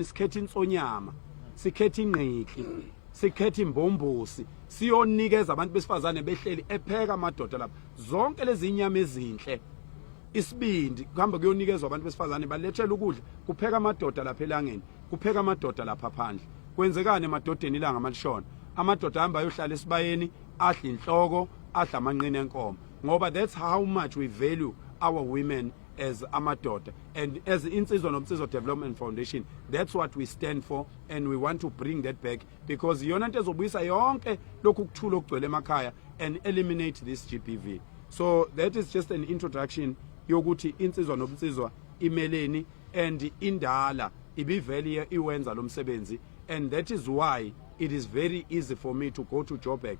Sikhetha insonyama, sikhetha ingqiki, sikhetha imbombosi, siyonikeza abantu besifazane behleli epheka amadoda lapha. Zonke lezi inyama ezinhle, isibindi kuhamba kuyonikezwa abantu besifazane balethela ukudla, kupheka amadoda lapha elangeni, kupheka amadoda lapha phandle. Kwenzekani emadodeni ilanga malishona? Amadoda ahamba ayohlala esibayeni, adla inhloko, adla amanqine enkomo. Ngoba that's how much we value our women as amadoda, and as Insizwa Nomnsizwa Development Foundation, that's what we stand for, and we want to bring that back, because yona into ezobuyisa yonke lokhu kuthula okugcwele emakhaya and eliminate this GBV. So that is just an introduction yokuthi Insizwa Nomnsizwa imeleni and indala ibivele iwenza lo msebenzi, and that is why it is very easy for me to go to Joburg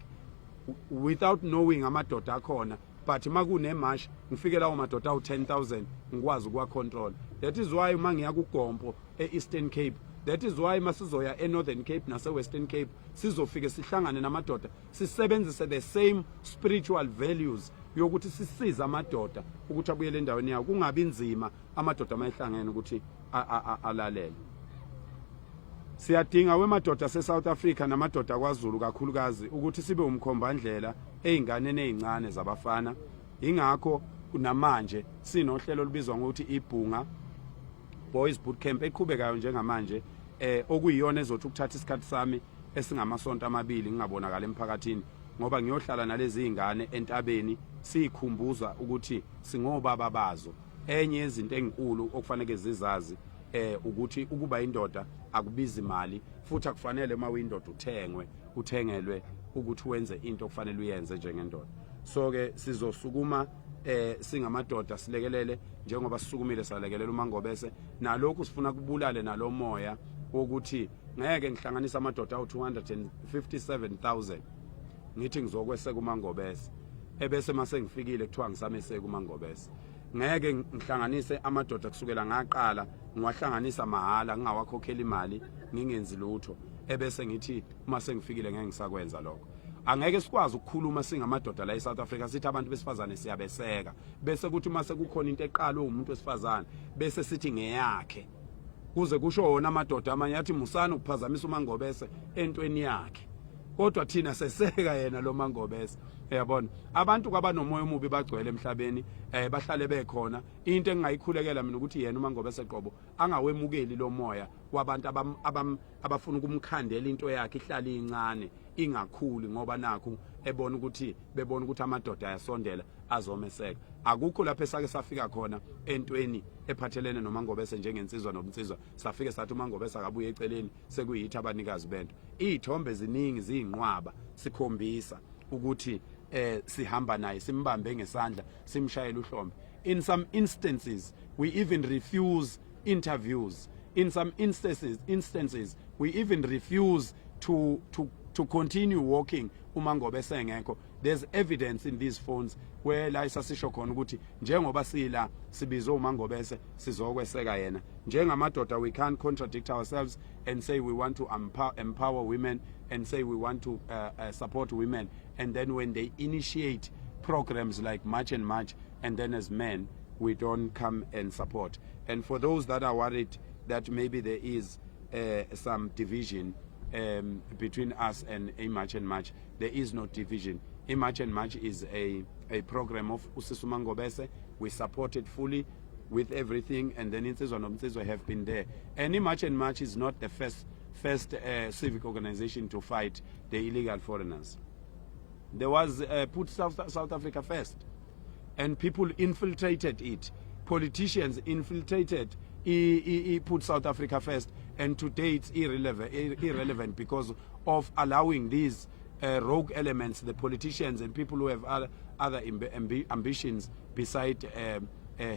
without knowing amadoda akhona. But makune march ngifike lawo madoda awu 10,000 ngikwazi ukwa control. That is why mangiya ku Gompo eEastern Cape, that is why masizoya eNorthern Cape nase Western Cape sizofike sihlangane namadoda sisebenzise the same spiritual values yokuthi sisiza amadoda ukuthi abuyele endaweni yawo, kungabi nzima amadoda mayihlangene ukuthi alalele. Siyadinga wemadoda seSouth Africa namadoda kwaZulu kakhulukazi ukuthi sibe umkhombandlela einganeni ezincane zabafana. Ingakho kunamanje sinohlelo olubizwa ngokuthi iBhunga Boys Bootcamp eqhubekayo njengamanje, okuyiyona ezothi ukuthatha isikhathi sami esingamasonto amabili ngingabonakala emphakathini, ngoba ngiyohlala nalezi izingane entabeni sikhumbuza ukuthi singobaba bazo. Enye yezinto ezinkulu okufanele zizazi ukuthi ukuba indoda akubizi imali, futhi akufanele uma uyindoda uthengelwe ukuthi wenze into okufanele uyenze njengendoda. So ke sizosukuma singamadoda silekelele njengoba sisukumile salekelela uMangobese, nalokhu sifuna kubulale nalo moya ukuthi ngeke ngihlanganisa amadoda awu 257,000 ngithi ngizokweseka uMangobese ebese mase ngifikile kuthiwa ngisameseka uMangobese. Ngeke ngihlanganise amadoda kusukela ngaqala ngiwahlanganisa mahala ngingawakhokhela imali ngingenzi lutho ebese ngithi uma sengifikile ngeke ngisakwenza lokho. Angeke sikwazi ukukhuluma singamadoda la eSouth Africa sithi abantu besifazane siyabeseka bese kuthi uma sekukhona into eqalwe umuntu wesifazane bese sithi ngeyakhe, kuze kusho wona amadoda amanye athi musana ukuphazamisa uMangobese entweni yakhe, kodwa thina seseka yena lo Mangobese. Uyabona abantu kwabanomoya omubi bagcwele emhlabeni, bahlale bekhona. Into engayikhulekela mina ukuthi yena uMangobese Qobo angawemukeli lo moya kwabantu abafuna ukumkhandela into yakhe ihlale incane ingakhuli, ngoba nakho bebona ukuthi amadoda ayasondela azomeseka. Akukho lapho esake safika khona entweni ephathelene noMangobese njengensizwa nomnsizwa safike sathi uMangobese akabuye eceleni sekuyithi abanikazi bento. Izithombe ziningi ziyinqwaba sikhombisa ukuthi sihamba naye simbambe ngesandla simshayela uhlombe. In some instances we even refuse interviews. In some instances we even refuse to continue walking uMangobese engekho. There's evidence in these phones where la isasisho khona ukuthi njengoba sila sibizo uMangobese sizokweseka yena njengamadoda. We can't contradict ourselves and say we want to empower women and say we want to support women, and then when they initiate programs like March and March, and then as men we don't come and support. And for those that are worried that maybe there is some division between us and a March and March, there is no division. A March and March is a program of Usisi Mangobese. We support it fully with everything, and then Insizwa Nomnsizwa have been there. And March and March is not the first civic organization to fight the illegal foreigners. There was Put South Africa First, and people infiltrated it. Politicians infiltrated Put South Africa First, and today it's irrelevant because of allowing these rogue elements, the politicians and people who have other ambitions beside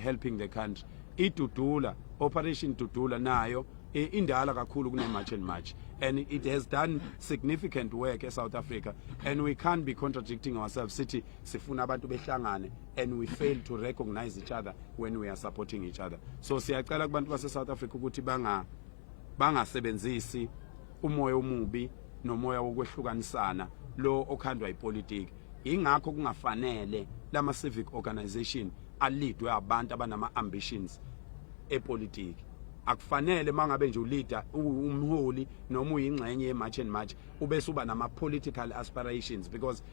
helping the country. Itutula, Operation Tutula nayo indala kakhulu kune March and March, and it has done significant work in South Africa, and we can't be contradicting ourselves sithi sifuna abantu behlangane and we fail to recognize each other when we are supporting each other. So siyacela kubantu base South Africa ukuthi bangasebenzisi umoya omubi nomoya wokwehlukanisana lo okhandwa ipolitiki. Ingakho kungafanele lama civic organization alidwe abantu abanama ambitions epolitiki. akufanele mangabe nje uleader umholi noma uyingxenye yemarch and march ubese uba nama political aspirations, because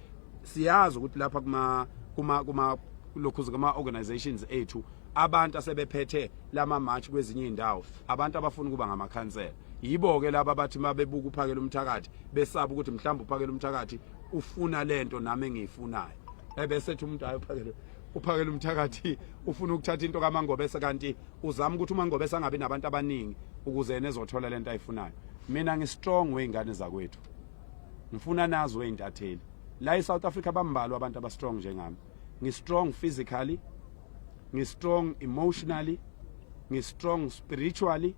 siyazi ukuthi lapha kuma lokhu kuma organizations ethu abantu asebephethe lama march kwezinye indawo abantu abafuna kuba ngamakhansela. Yibo ke laba bathi mabebuka uphakela umthakathi besaba ukuthi mhlawumbe uphakela umthakathi ufuna lento nami engiyifunayo, ebese ethi umuntu uphakela umthakathi ufuna ukuthatha into kaMangobese kanti uzama ukuthi uMangobese angabi nabantu abaningi ukuze yena ezothola lento ayifunayo. Mina ngistrong weingane zakwethu, ngifuna nazo weintatheli la eSouth Africa bambalwa abantu abastrong njengami. Ngistrong physically, ngistrong emotionally, ngistrong spiritually,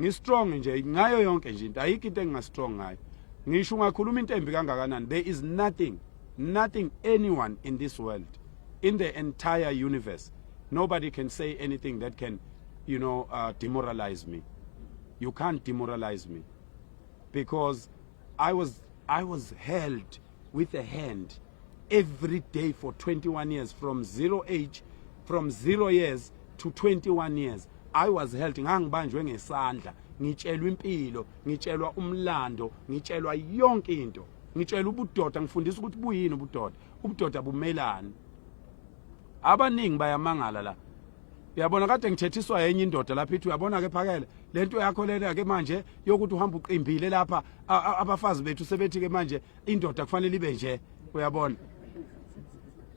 ngistrong nje ngayo yonke nje into, ayikho into engingastrong ngayo. Ngisho ungakhuluma into embi kangakanani, there is nothing anyone in this world, in the entire universe, nobody can say anything that can, demoralize me. You can't demoralize me, because I was held with a hand every day for 21 years, from 0 years to 21 years. I was held, ngangibanjwe ngesandla, ngitshelwa impilo, ngitshelwa umlando, ngitshelwa yonke into, ngitshelwa ubudoda, ngifundisa ukuthi buyini ubudoda bumelana. Abaningi bayamangala la. Uyabona kade ngithethiswa yenye indoda lapha ithi uyabona ke Phakela lento yakho lena ke manje yokuthi uhamba uqimbile lapha abafazi bethu sebethi ke manje indoda kufanele ibe nje, uyabona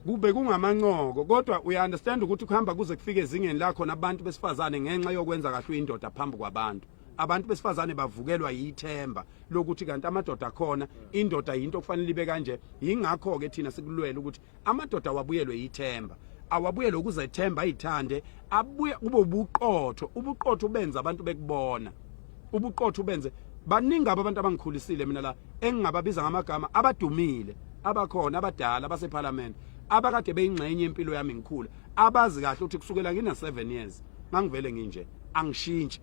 kube kungamanqoko, kodwa uya understand ukuthi kuhamba kuze kufike ezingeni lakho nabantu besifazane ngenxa yokwenza kahle indoda phambi kwabantu. Abantu besifazane bavukelwa yithemba lokuthi kanti amadoda khona, indoda into kufanele ibe kanje. Yingakho ke thina sikulwela ukuthi amadoda wabuyelwe yithemba, awabuyele ukuzethemba ayithande, abuye kube ubuqotho ubenza abantu bekubona, ubuqotho ubenze. Baningi abantu abangikhulisile mina la engingababiza ngamagama abadumile abakhona abadala baseParliament abakade beyingxenye impilo yami ngikhula, abazi kahle ukuthi kusukela ngina 7 years mangivele nginje angishintshi.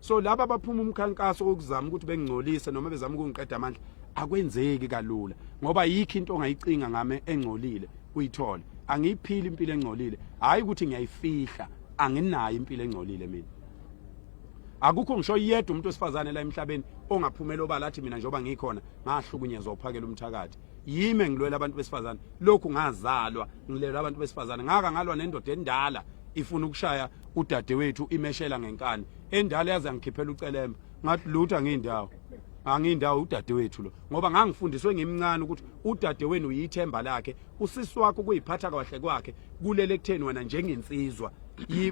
So laba baphuma umkhankaso okuzama ukuthi bengingcolise noma bezama ukungiqeda amandla, akwenzeki kalula, ngoba yikho into ongayicinga ngame engcolile uyithole. Angiyiphili impilo engcolile, hayi ukuthi ngiyayifihla, anginayo impilo engcolile mina. Akukho ngisho yedwa umuntu wesifazane la emhlabeni ongaphumela obala athi mina njengoba ngikhona ngahlukunyezwa uphakela umthakathi. Yime ngilwela abantu besifazane, lokhu ngazalwa ngilela abantu besifazane. Ngaka ngalwa nendoda endala ifuna ukushaya udadewethu imeshela ngenkani, endala yaze ngikhiphela ucelemba ngathi lutho angiyindawo udadewethu lo, ngoba ngangifundiswe ngimncane ukuthi udadewenu uyithemba lakhe, usisi wakho kuyiphatha kahle kwakhe kulele kutheni wena njengensizwa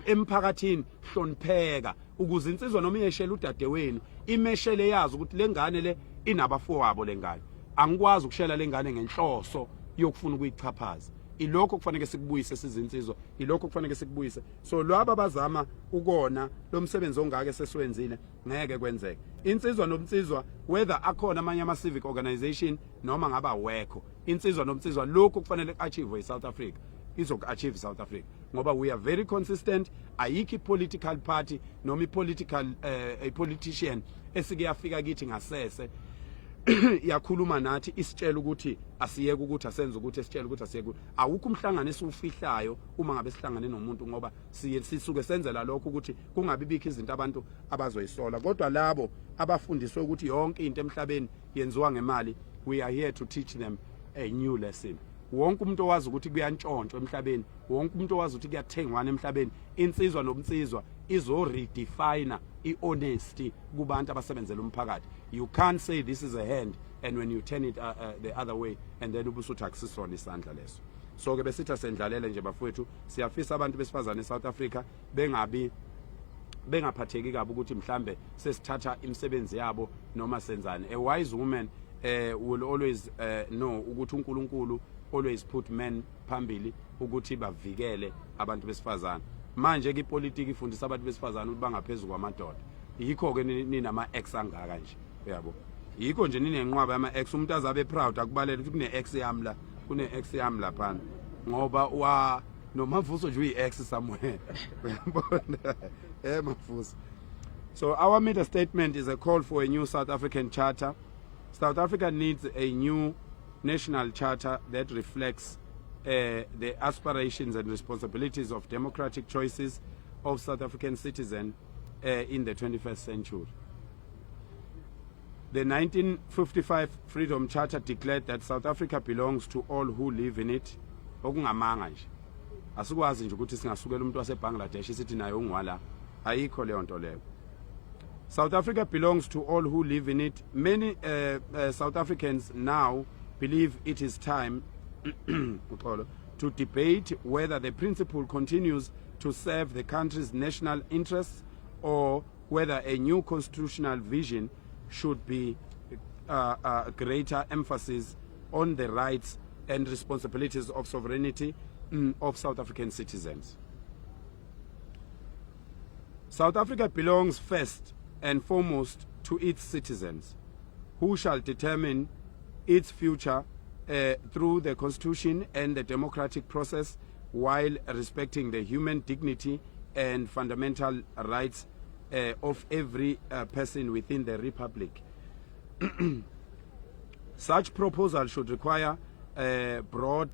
emphakathini hlonipheka, ukuze insizwa noma iyeshela udadewenu imeshele yazi ukuthi lengane le inabafowabo lengane. Angikwazi ukushela lengane ngenhloso yokufuna ukuyichaphaza. Ilokho kufanele sikubuyise sizinsizwa, ilokho kufanele sikubuyise. So lwaba bazama ukona lo msebenzi ongake sesiwenzile ngeke kwenzeke. Insizwa nomsizwa, whether akhona amanye ama civic organization noma ngaba wekho, insizwa nomsizwa lokho kufanele achieve eSouth Africa izoku-achieve eSouth Africa, ngoba we are very consistent. Ayikho political party noma a politician esike yafika kithi ngasese yakhuluma nathi isitshela ukuthi asiyeke ukuthi asenze ukuthi esitshela ukuthi asiyeke. Awukho umhlangano esiwufihlayo uma ngabe sihlangane nomuntu, ngoba sisuke senzela lokho ukuthi kungabibikho izinto abantu abazoyisola, kodwa labo abafundiswe ukuthi yonke into emhlabeni yenziwa ngemali, we are here to teach them a new lesson. Wonke umuntu owazi ukuthi kuyantshontshwa emhlabeni, wonke umuntu owazi ukuthi kuyathengwana emhlabeni, insizwa nomsizwa izo redefine i-honesty kubantu abasebenzela umphakathi. You can't say this is a hand and when you turn it the other way and then ubusuthi akusisona isandla leso. So ke besitha sendlalele nje bafowethu, siyafisa abantu besifazane eSouth Africa bengaphatheki kabi ukuthi mhlambe sesithatha imisebenzi yabo noma senzane. A wise woman will always know ukuthi uNkulunkulu always put men phambili ukuthi bavikele abantu besifazane. Manje ke ipolitiki ifundisa abantu besifazane ukuthi bangaphezulu kwamadoda. Yikho ke ninama ex angaka nje, uyabo. Yikho nje ninenqwaba yama ex, umuntu azabe proud akubalele ukuthi kune ex yami la, kune ex yami lapha, ngoba noMavuso nje uyi-ex somewhere. Uyabona? Mavuso. So our mid statement is a call for a new South African charter. South Africa needs a new national charter that reflects the aspirations and responsibilities of democratic choices of South African citizens in the 21st century. The 1955 Freedom Charter declared that South Africa belongs to all who live in it. Okungamanga nje. Asikwazi nje ukuthi singasukela umuntu waseBangladesh sithi naye ungwala. Ayikho leyo nto leyo. South Africa belongs to all who live in it. Many South Africans now believe it is time to debate whether the principle continues to serve the country's national interests or whether a new constitutional vision should be greater emphasis on the rights and responsibilities of sovereignty of South African citizens. South Africa belongs first and foremost to its citizens, who shall determine its future through the Constitution and the democratic process, while respecting the human dignity and fundamental rights of every person within the Republic. Such proposal should require broad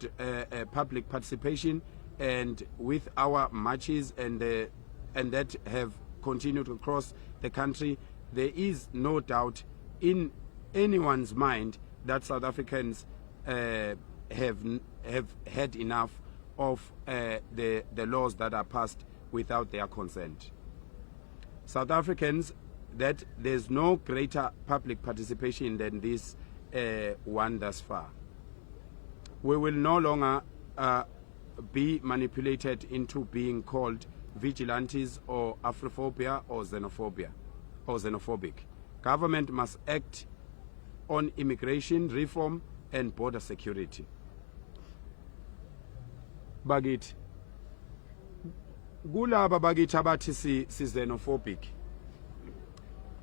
public participation, and with our marches and that have continued across the country, there is no doubt in anyone's mind that South Africans have had enough of the laws that are passed without their consent. South Africans, that there's no greater public participation than this one thus far. We will no longer be manipulated into being called vigilantes or Afrophobia or xenophobia or xenophobic. Government must act on immigration reform and border security. Bakithi kulaba bakithi abathi si xenophobic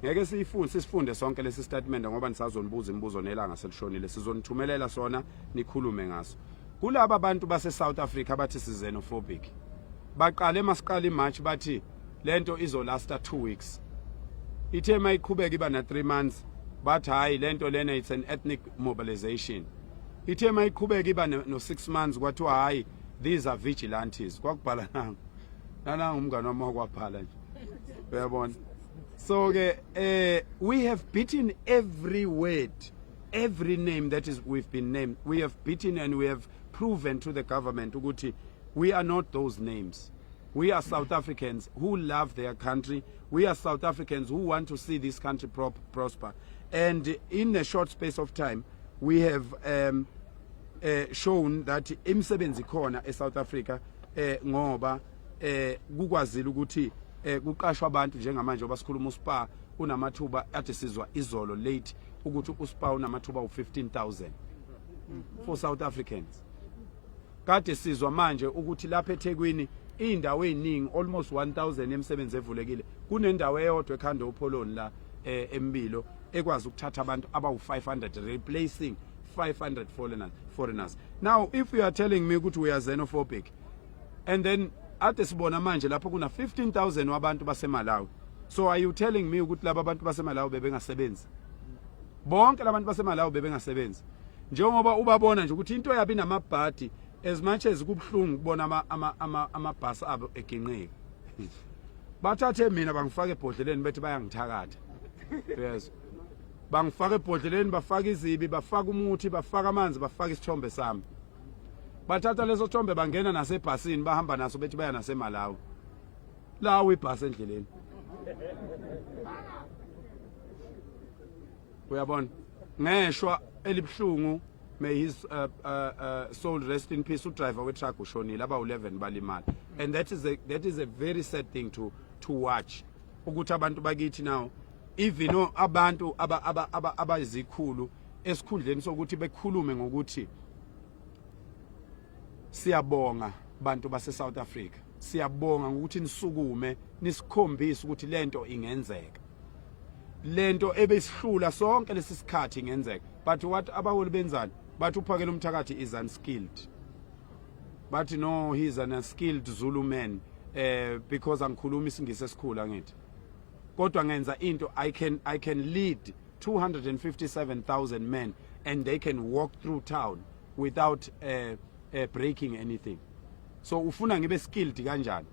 ngeke sifunde sonke lesi statement ngoba nisazonibuza imibuzo nelanga selishonile, sizonithumelela sona nikhulume ngaso. Kulaba abantu base South Africa abathi si xenophobic baqale masiqala iMarch bathi lento izolasta 2 weeks, ithe mayiqhubeka iba na 3 months bathi hayi lento lena it's an ethnic mobilization, ithe mayiqhubeka iba no 6 months kwathiwa hayi these are vigilantes. Kwakubhala nanga umngane wami wakwabhala nje, uyabona. So we have beaten every word, every name that is we've been named. We have beaten and we have proven to the government ukuthi we are not those names. We are South Africans who love their country. We are South Africans who want to see this country prosper. And in a short space of time, we have shown that imisebenzi khona eSouth Africa ngoba kukwazile ukuthi kuqashwa abantu njengamanje obasikhuluma uSpa unamathuba athi sizwa izolo late ukuthi uSpa unamathuba u15,000 for South Africans. Kade sizwa manje ukuthi lapha eThekwini indawo eziningi almost 1,000 emsebenzi evulekile, kunendawo eyodwa ekhanda uPoloni la eMbilo ekwazi ukuthatha abantu abawu500 replacing 500 foreigners. Now if you are telling me ukuthi we are xenophobic and then ade sibona manje lapho kuna 15,000 wabantu baseMalawi, so are you telling me ukuthi laba abantu baseMalawi bebengasebenzi? Bonke labantu baseMalawi bebengasebenzi njengoba ubabona nje ukuthi into yabi namabhadi as much as kubhlungu kubona amabhasi abo eginqika. Bathathe mina bangifaka ebhodleleni bethi bayangithakatha. Yes. Bangifaka ebhodleleni bafaka izibi, bafaka umuthi, bafaka amanzi, bafaka isithombe sami. Bathatha leso thombe bangena nasebhasini bahamba naso bethi baya naseMalawi. Lawo ibhasi endleleni. Uyabona? Ngeshwa elibhlungu, may his soul rest in peace, udriver we-truck ushonile aba-11 balimala. And that is a very sad thing to watch. Ukuthi abantu bakithi now even abantu abayizikhulu esikhundleni sokuthi bekhulume ngokuthi siyabonga bantu base South Africa, siyabonga ngokuthi nisukume nisikhombisa ukuthi lento ingenzeka, lento ebesihlula sonke lesisikhathi ingenzeka. But what abawoli benzani bathi uphakela umthakathi is unskilled, but no, he is an unskilled Zulu man because angikhuluma isingisi esikhulu angithi. Kodwa ngenza into, I can lead 257,000 men and they can walk through town without breaking anything. So ufuna ngibe skilled kanjani?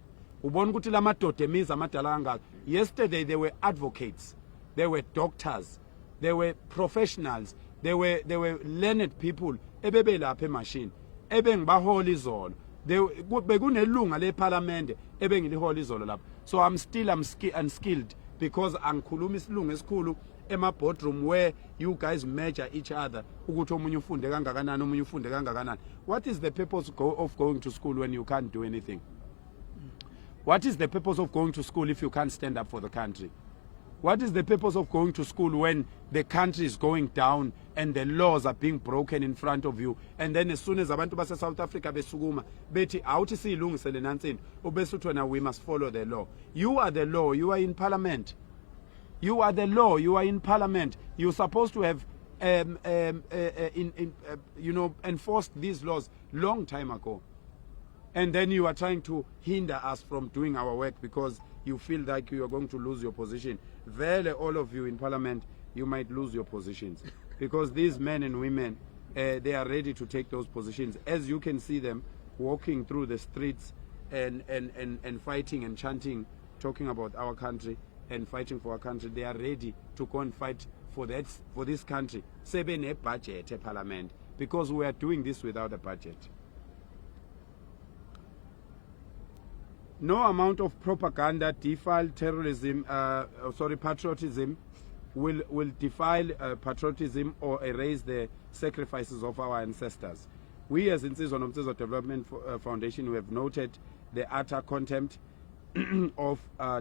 Ubona ukuthi lamadoda emiza amadala kangaka Yesterday they were advocates, they were doctors, they were professionals, they were learned people ebebelapha emachine ebengibahola izolo. Bekunelunga leParliament ebengilihola izolo lapha. So I'm unskilled because angikhuluma isilungu esikhulu ema boardroom where you guys measure each other ukuthi omunye ufunde kangakanani omunye ufunde kangakanani. What is the purpose of going to school when you can't do anything? What is the purpose of going to school if you can't stand up for the country? What is the purpose of going to school when the country is going down and the laws are being broken in front of you? And then as soon as abantu base South Africa besukuma bethi awuthi siyilungisele nansini ubese uthi wena we must follow the law. You are the law, you are in parliament. You are the law, you are in parliament. You're supposed to have enforced these laws long time ago. And then you are trying to hinder us from doing our work because you feel like you are going to lose your position. Very, all of you in parliament, you might lose your positions because these men and women, they are ready to take those positions. As you can see them walking through the streets and fighting and chanting, talking about our country and fighting for our country. They are ready to go and fight for this country. Sebe ne budget parliament because we are doing this without a budget. No amount of propaganda defile terrorism, patriotism will defile patriotism or erase the sacrifices of our ancestors. We as Insizwa Nomsizo Development Foundation, we have noted the utter contempt of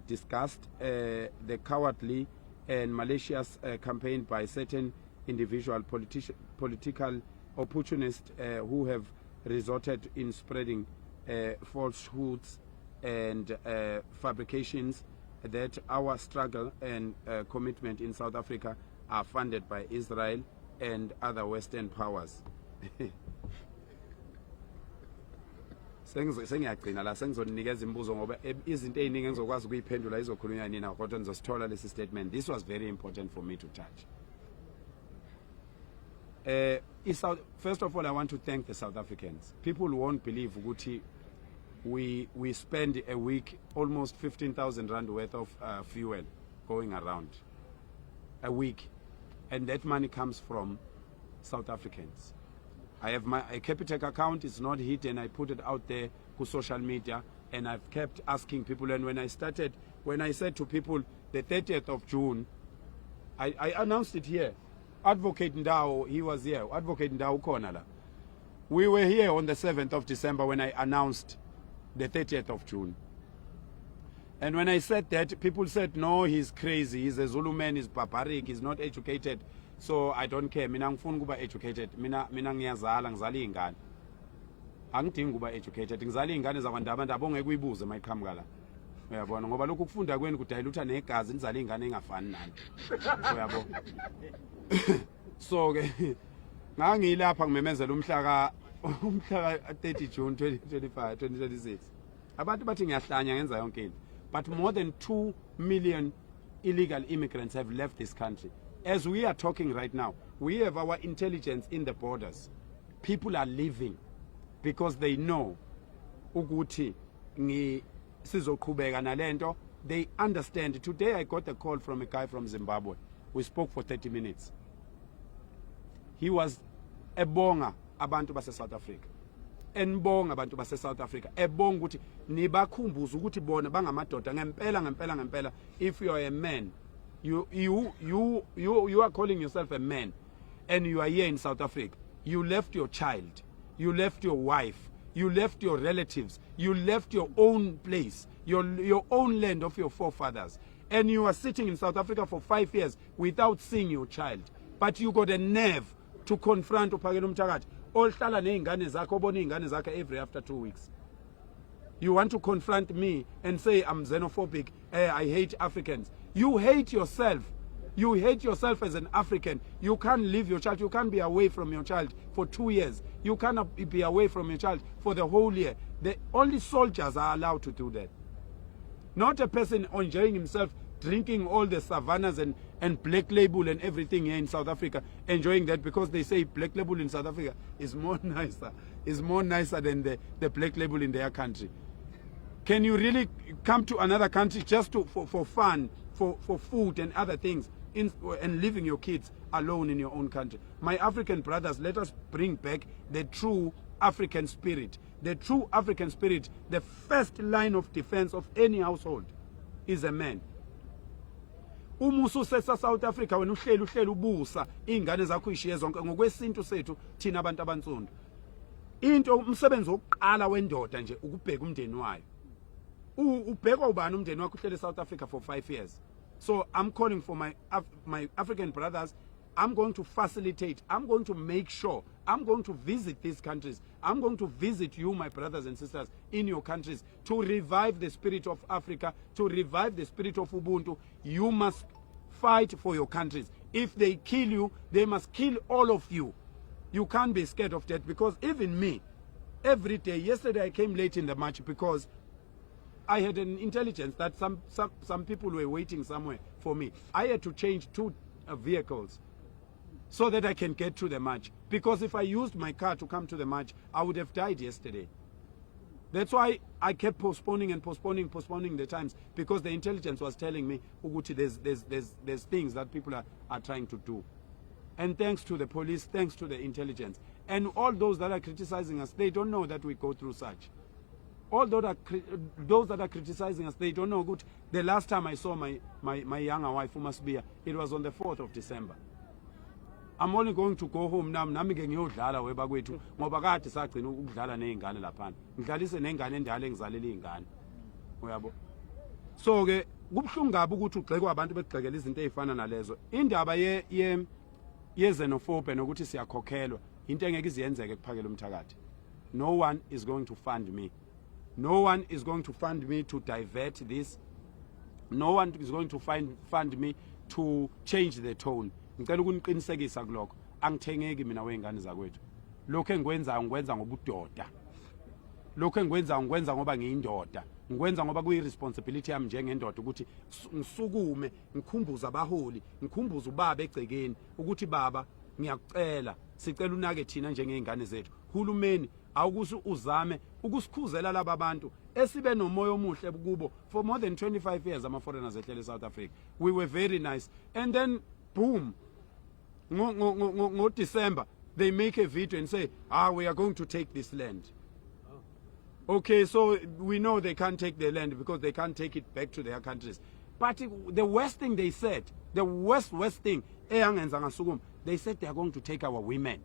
disgust, the cowardly and malicious campaign by certain individual political opportunists who have resorted in spreading falsehoods and fabrications that our struggle and commitment in South Africa are funded by Israel and other Western powers. Sengiyagcina la sengizonikeza imibuzo ngoba izinto eziningi engizokwazi ukuyiphendula izokhulunywa nina kodwa ngizosithola lesi statement. This was very important for me to touch. First of all, I want to thank the South Africans. People won't believe ukuthi we spend a week almost 15,000 rand worth of fuel going around a week, and that money comes from South Africans. I have my Capitec account, it's not hidden, I put it out there to social media, and I've kept asking people. And when I said to people the 30th of June, I announced it here. Advocate Ndao, he was here. Advocate Ndao Konala. We were here on the 7th of December when I announced the 30th of June. And when I said that, people said, no, he's crazy, he's a Zulu man, he's barbaric, he's not educated. So I don't care. Mina ngifuna ukuba educated. Mina ngiyazala, ngizala izingane. Angidingi ukuba educated. Ngizala izingane zabantu abongeke kuyibuze mayiqhamuka la. Uyabona ngoba lokhu kufunda kweni kudayilutha negazi nizala izingane engafani nani. Uyabo. So ke ngangilapha ngimemezela umhla ka 30 June 2026. Abantu bathi ngiyahlanya ngenza yonke into. But more than 2 million illegal immigrants have left this country. As we are talking right now, we have our intelligence in the borders. People are leaving because they know ukuthi sizoqhubeka nalento. They understand. Today I got a call from a guy from Zimbabwe. We spoke for 30 minutes. He was ebonga abantu base South Africa. Enbonga abantu base South Africa. Ebonga ukuthi nibakhumbuza ukuthi bona bangamadoda ngempela. If you are a man, you are calling yourself a man, and you are here in South Africa. You left your child, you left your wife, you left your relatives, you left your own place, your own land of your forefathers, and you are sitting in South Africa for 5 years without seeing your child. But you got a nerve to confront uPhakela Mthakathi ohlala nezingane zakhe obona izingane zakhe every after 2 weeks. You want to confront me and say I'm xenophobic, I hate Africans. You hate yourself. You hate yourself as an African. You can't leave your child. You can't be away from your child for 2 years. You cannot be away from your child for the whole year. Only soldiers are allowed to do that. Not a person enjoying himself, drinking all the savannas and Black Label and everything here in South Africa, enjoying that because they say Black Label in South Africa is more nicer. Is more nicer than the Black Label in their country. Can you really come to another country just for fun, for food and other things, and leaving your kids alone in your own country? My African brothers, let us bring back the true African spirit. The true African spirit, the first line of defense of any household is a man. Umusu sesa South Africa wena uhleli ubusa ingane zakho ishiye zonke ngokwesintu sethu thina abantu abantsundu. Into umsebenzi wokuqala wendoda nje ukubheka umndeni wayo. Ubheka ubani umndeni wakho uhleli South Africa for 5 years. So I'm calling for my African brothers. I'm going to facilitate. I'm going to make sure. I'm going to visit these countries. I'm going to visit you, my brothers and sisters, in your countries to revive the spirit of Africa, to revive the spirit of Ubuntu. You must fight for your countries. If they kill you, they must kill all of you. You can't be scared of that, because even me, every day, yesterday I came late in the march because I had an intelligence that some people were waiting somewhere for me. I had to change 2 vehicles so that I can get to the march. Because if I used my car to come to the march, I would have died yesterday. That's why I kept postponing the times, because the intelligence was telling me, Uguti, there's things that people are trying to do. And thanks to the police, thanks to the intelligence. And all those that are criticizing us, they don't know that we go through such. All those that are criticizing us, they don't know. Good. The last time I saw my younger wife, Umasbia, it was on the 4th of December. I'm only going to go home now. Nami ke ngiyodlala webakwethu ngoba kade sagcina ukudlala nezingane lapha. Ngidlalise nengane endala engizalela izingane. Uyabo. So ke kubhlungu kabi ukuthi ugxekwa abantu begxekela izinto ezifana nalezo. Indaba ye xenophobia nokuthi siyakhokhelwa into engeke iziyenzeke kuphakela umthakathi. No one is going to fund me. No one is going to fund me to divert this. No one is going to fund me to change the tone. Ngicela ukuniqinisekisa kuloko. Angithengeki mina wengane zakwethu. Lokho engikwenza ngikwenza ngobudoda. Lokho engikwenza ngikwenza ngoba ngiyindoda. Ngikwenza ngoba kuyi-responsibility yami njengendoda ukuthi ngisukume, ngikhumbuza abaholi, ngikhumbuza ubaba egcekeni ukuthi baba ngiyakucela, sicela unake thina njengezingane zethu. Hulumeni awukuthi uzame ukusikhuzela laba abantu esibe nomoya omuhle kubo. For more than 25 years ama foreigners ehlele South Africa. We were very nice, and then boom, no December they make a video and say, we are going to take this land. Okay, so we know they can't take the land because they can't take it back to their countries. But the worst thing they said, the worst thing, they said they are going to take our women.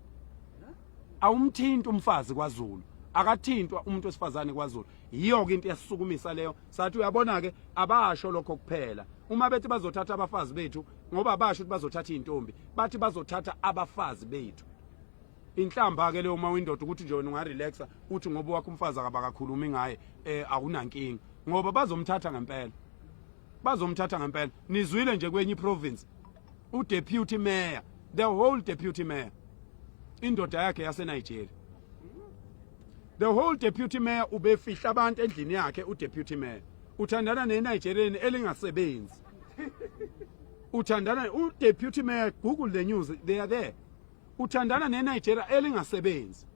Awumthinta umfazi kwaZulu, akathintwa umuntu wesifazane kwaZulu. Yiyo ke into yasisukumisa leyo. Sathi uyabona ke abasho lokho kuphela. Uma bethi bazothatha abafazi bethu ngoba basho ukuthi bazothatha intombi, bathi bazothatha abafazi bethu. Inhlamba ke leyo uma windoda ukuthi nje unga relaxa uthi ngoba wakho umfazi akabakakhulumi ngaye akunankingi ngoba bazomthatha ngempela. Bazomthatha ngempela. Nizwile nje kwenye province uDeputy Mayor, the whole Deputy Mayor, indoda yakhe yase Nigeria. The whole Deputy Mayor ubefihla abantu endlini yakhe uDeputy Mayor. Uthandana neNigerian elingasebenzi. Uthandana uDeputy Mayor, Google the news, they are there. Uthandana neNigeria elingasebenzi.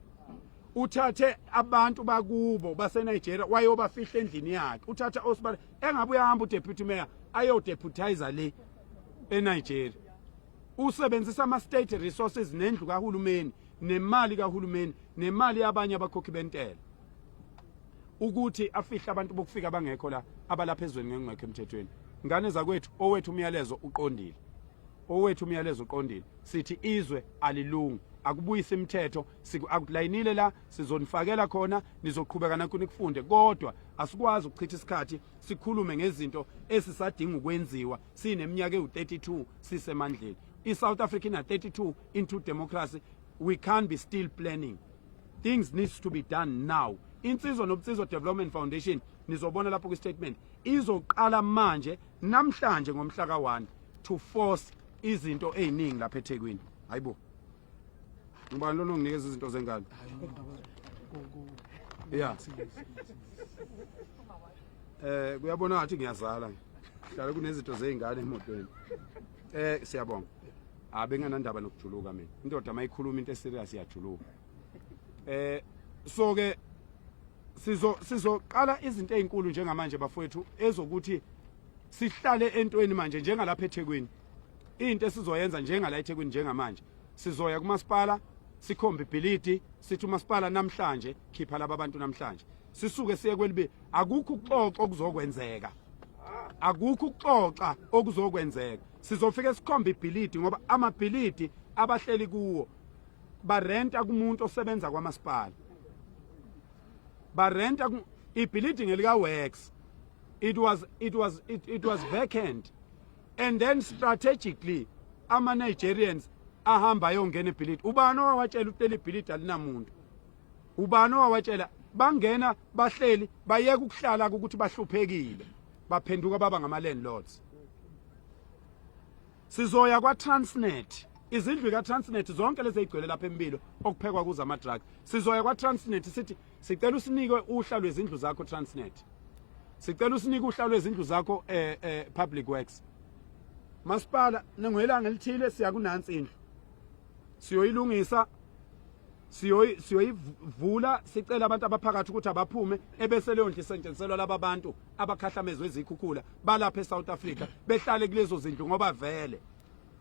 Uthathe abantu bakubo baseNigeria wayobafihla endlini yakhe. Uthatha osibale engabe uyahamba uDeputy Mayor ayodeputizer le eNigeria. Usebenzisa ama state resources nendlu kahulumeni, nemali kahulumeni, nemali yabanye abakhokhi bentela. Ukuthi afihla abantu bokufika bangekho la abalapha ezweni ngengekho emthethweni. Ngane zakwethu owethu umyalezo uqondile. Owethu umyalezo uqondile. Sithi izwe alilungu, akubuyisa imithetho, akulayinile la sizonifakela khona nizoqhubeka nakho nikufunde. Kodwa asikwazi ukuchitha isikhathi sikhulume ngezinto esisadinga ukwenziwa sineminyaka ewu32 sisemandleni. South Africa ina 32 into democracy. We can't be still planning. Things needs to be done now. Insizwa Nobusizwa Development Foundation nizobona lapho ku statement izoqala manje namhlanje ngomhla ka1 to force izinto eziningi lapha eThekwini. Hayibo. Ngibani lo nginikeza izinto zengane? Yeah. Kuyabona ngathi ngiyazala. Hlala kunezinto zezingane emotweni. Siyabonga. Benganandaba nokujuluka mina. Indoda mayikhuluma into eserious iyajuluka. So ke sizoqala izinto ezinkulu njengamanje bafowethu ezokuthi sihlale entweni manje njengalapha eThekwini. Into esizoyenza njengala eThekwini njengamanje sizoya kumasipala sikhombe ibhilidi sithi umasipala namhlanje khipha laba bantu namhlanje sisuke siye kwelibe akukho ukuxoxa okuzokwenzeka akukho ukuxoxa okuzokwenzeka sizofika sikhombe ibhilidi ngoba amabhilidi abahleli kuwo barenta kumuntu osebenza kwamasipala barenta ibhilidi ngelika works it was vacant and then strategically ama Nigerians ahamba yongena ebhilidi ubani owatshela ukuthi lebhilidi alinamuntu ubani owatshela bangena bahleli bayeka ukuhlala ukuthi bahluphekile baphenduka baba ngama landlords sizoya kwa Transnet izindlu ka Transnet zonke lezi ezigcwele lapha empilo okuphekwa kuza ama drugs sizoya kwa Transnet sithi sicela usinike uhla lwezindlu zakho Transnet sicela usinike uhla lwezindlu zakho public works masipala nengwelanga lithile siya kunansi indlu siyoyilungisa siyoyivula sicela abantu abaphakathi ukuthi abaphume ebese leyo ndlu isetshenziselwa laba bantu abakhahlamezwe ezikhukhula balapha eSouth Africa behlale kulezo zindlu ngoba vele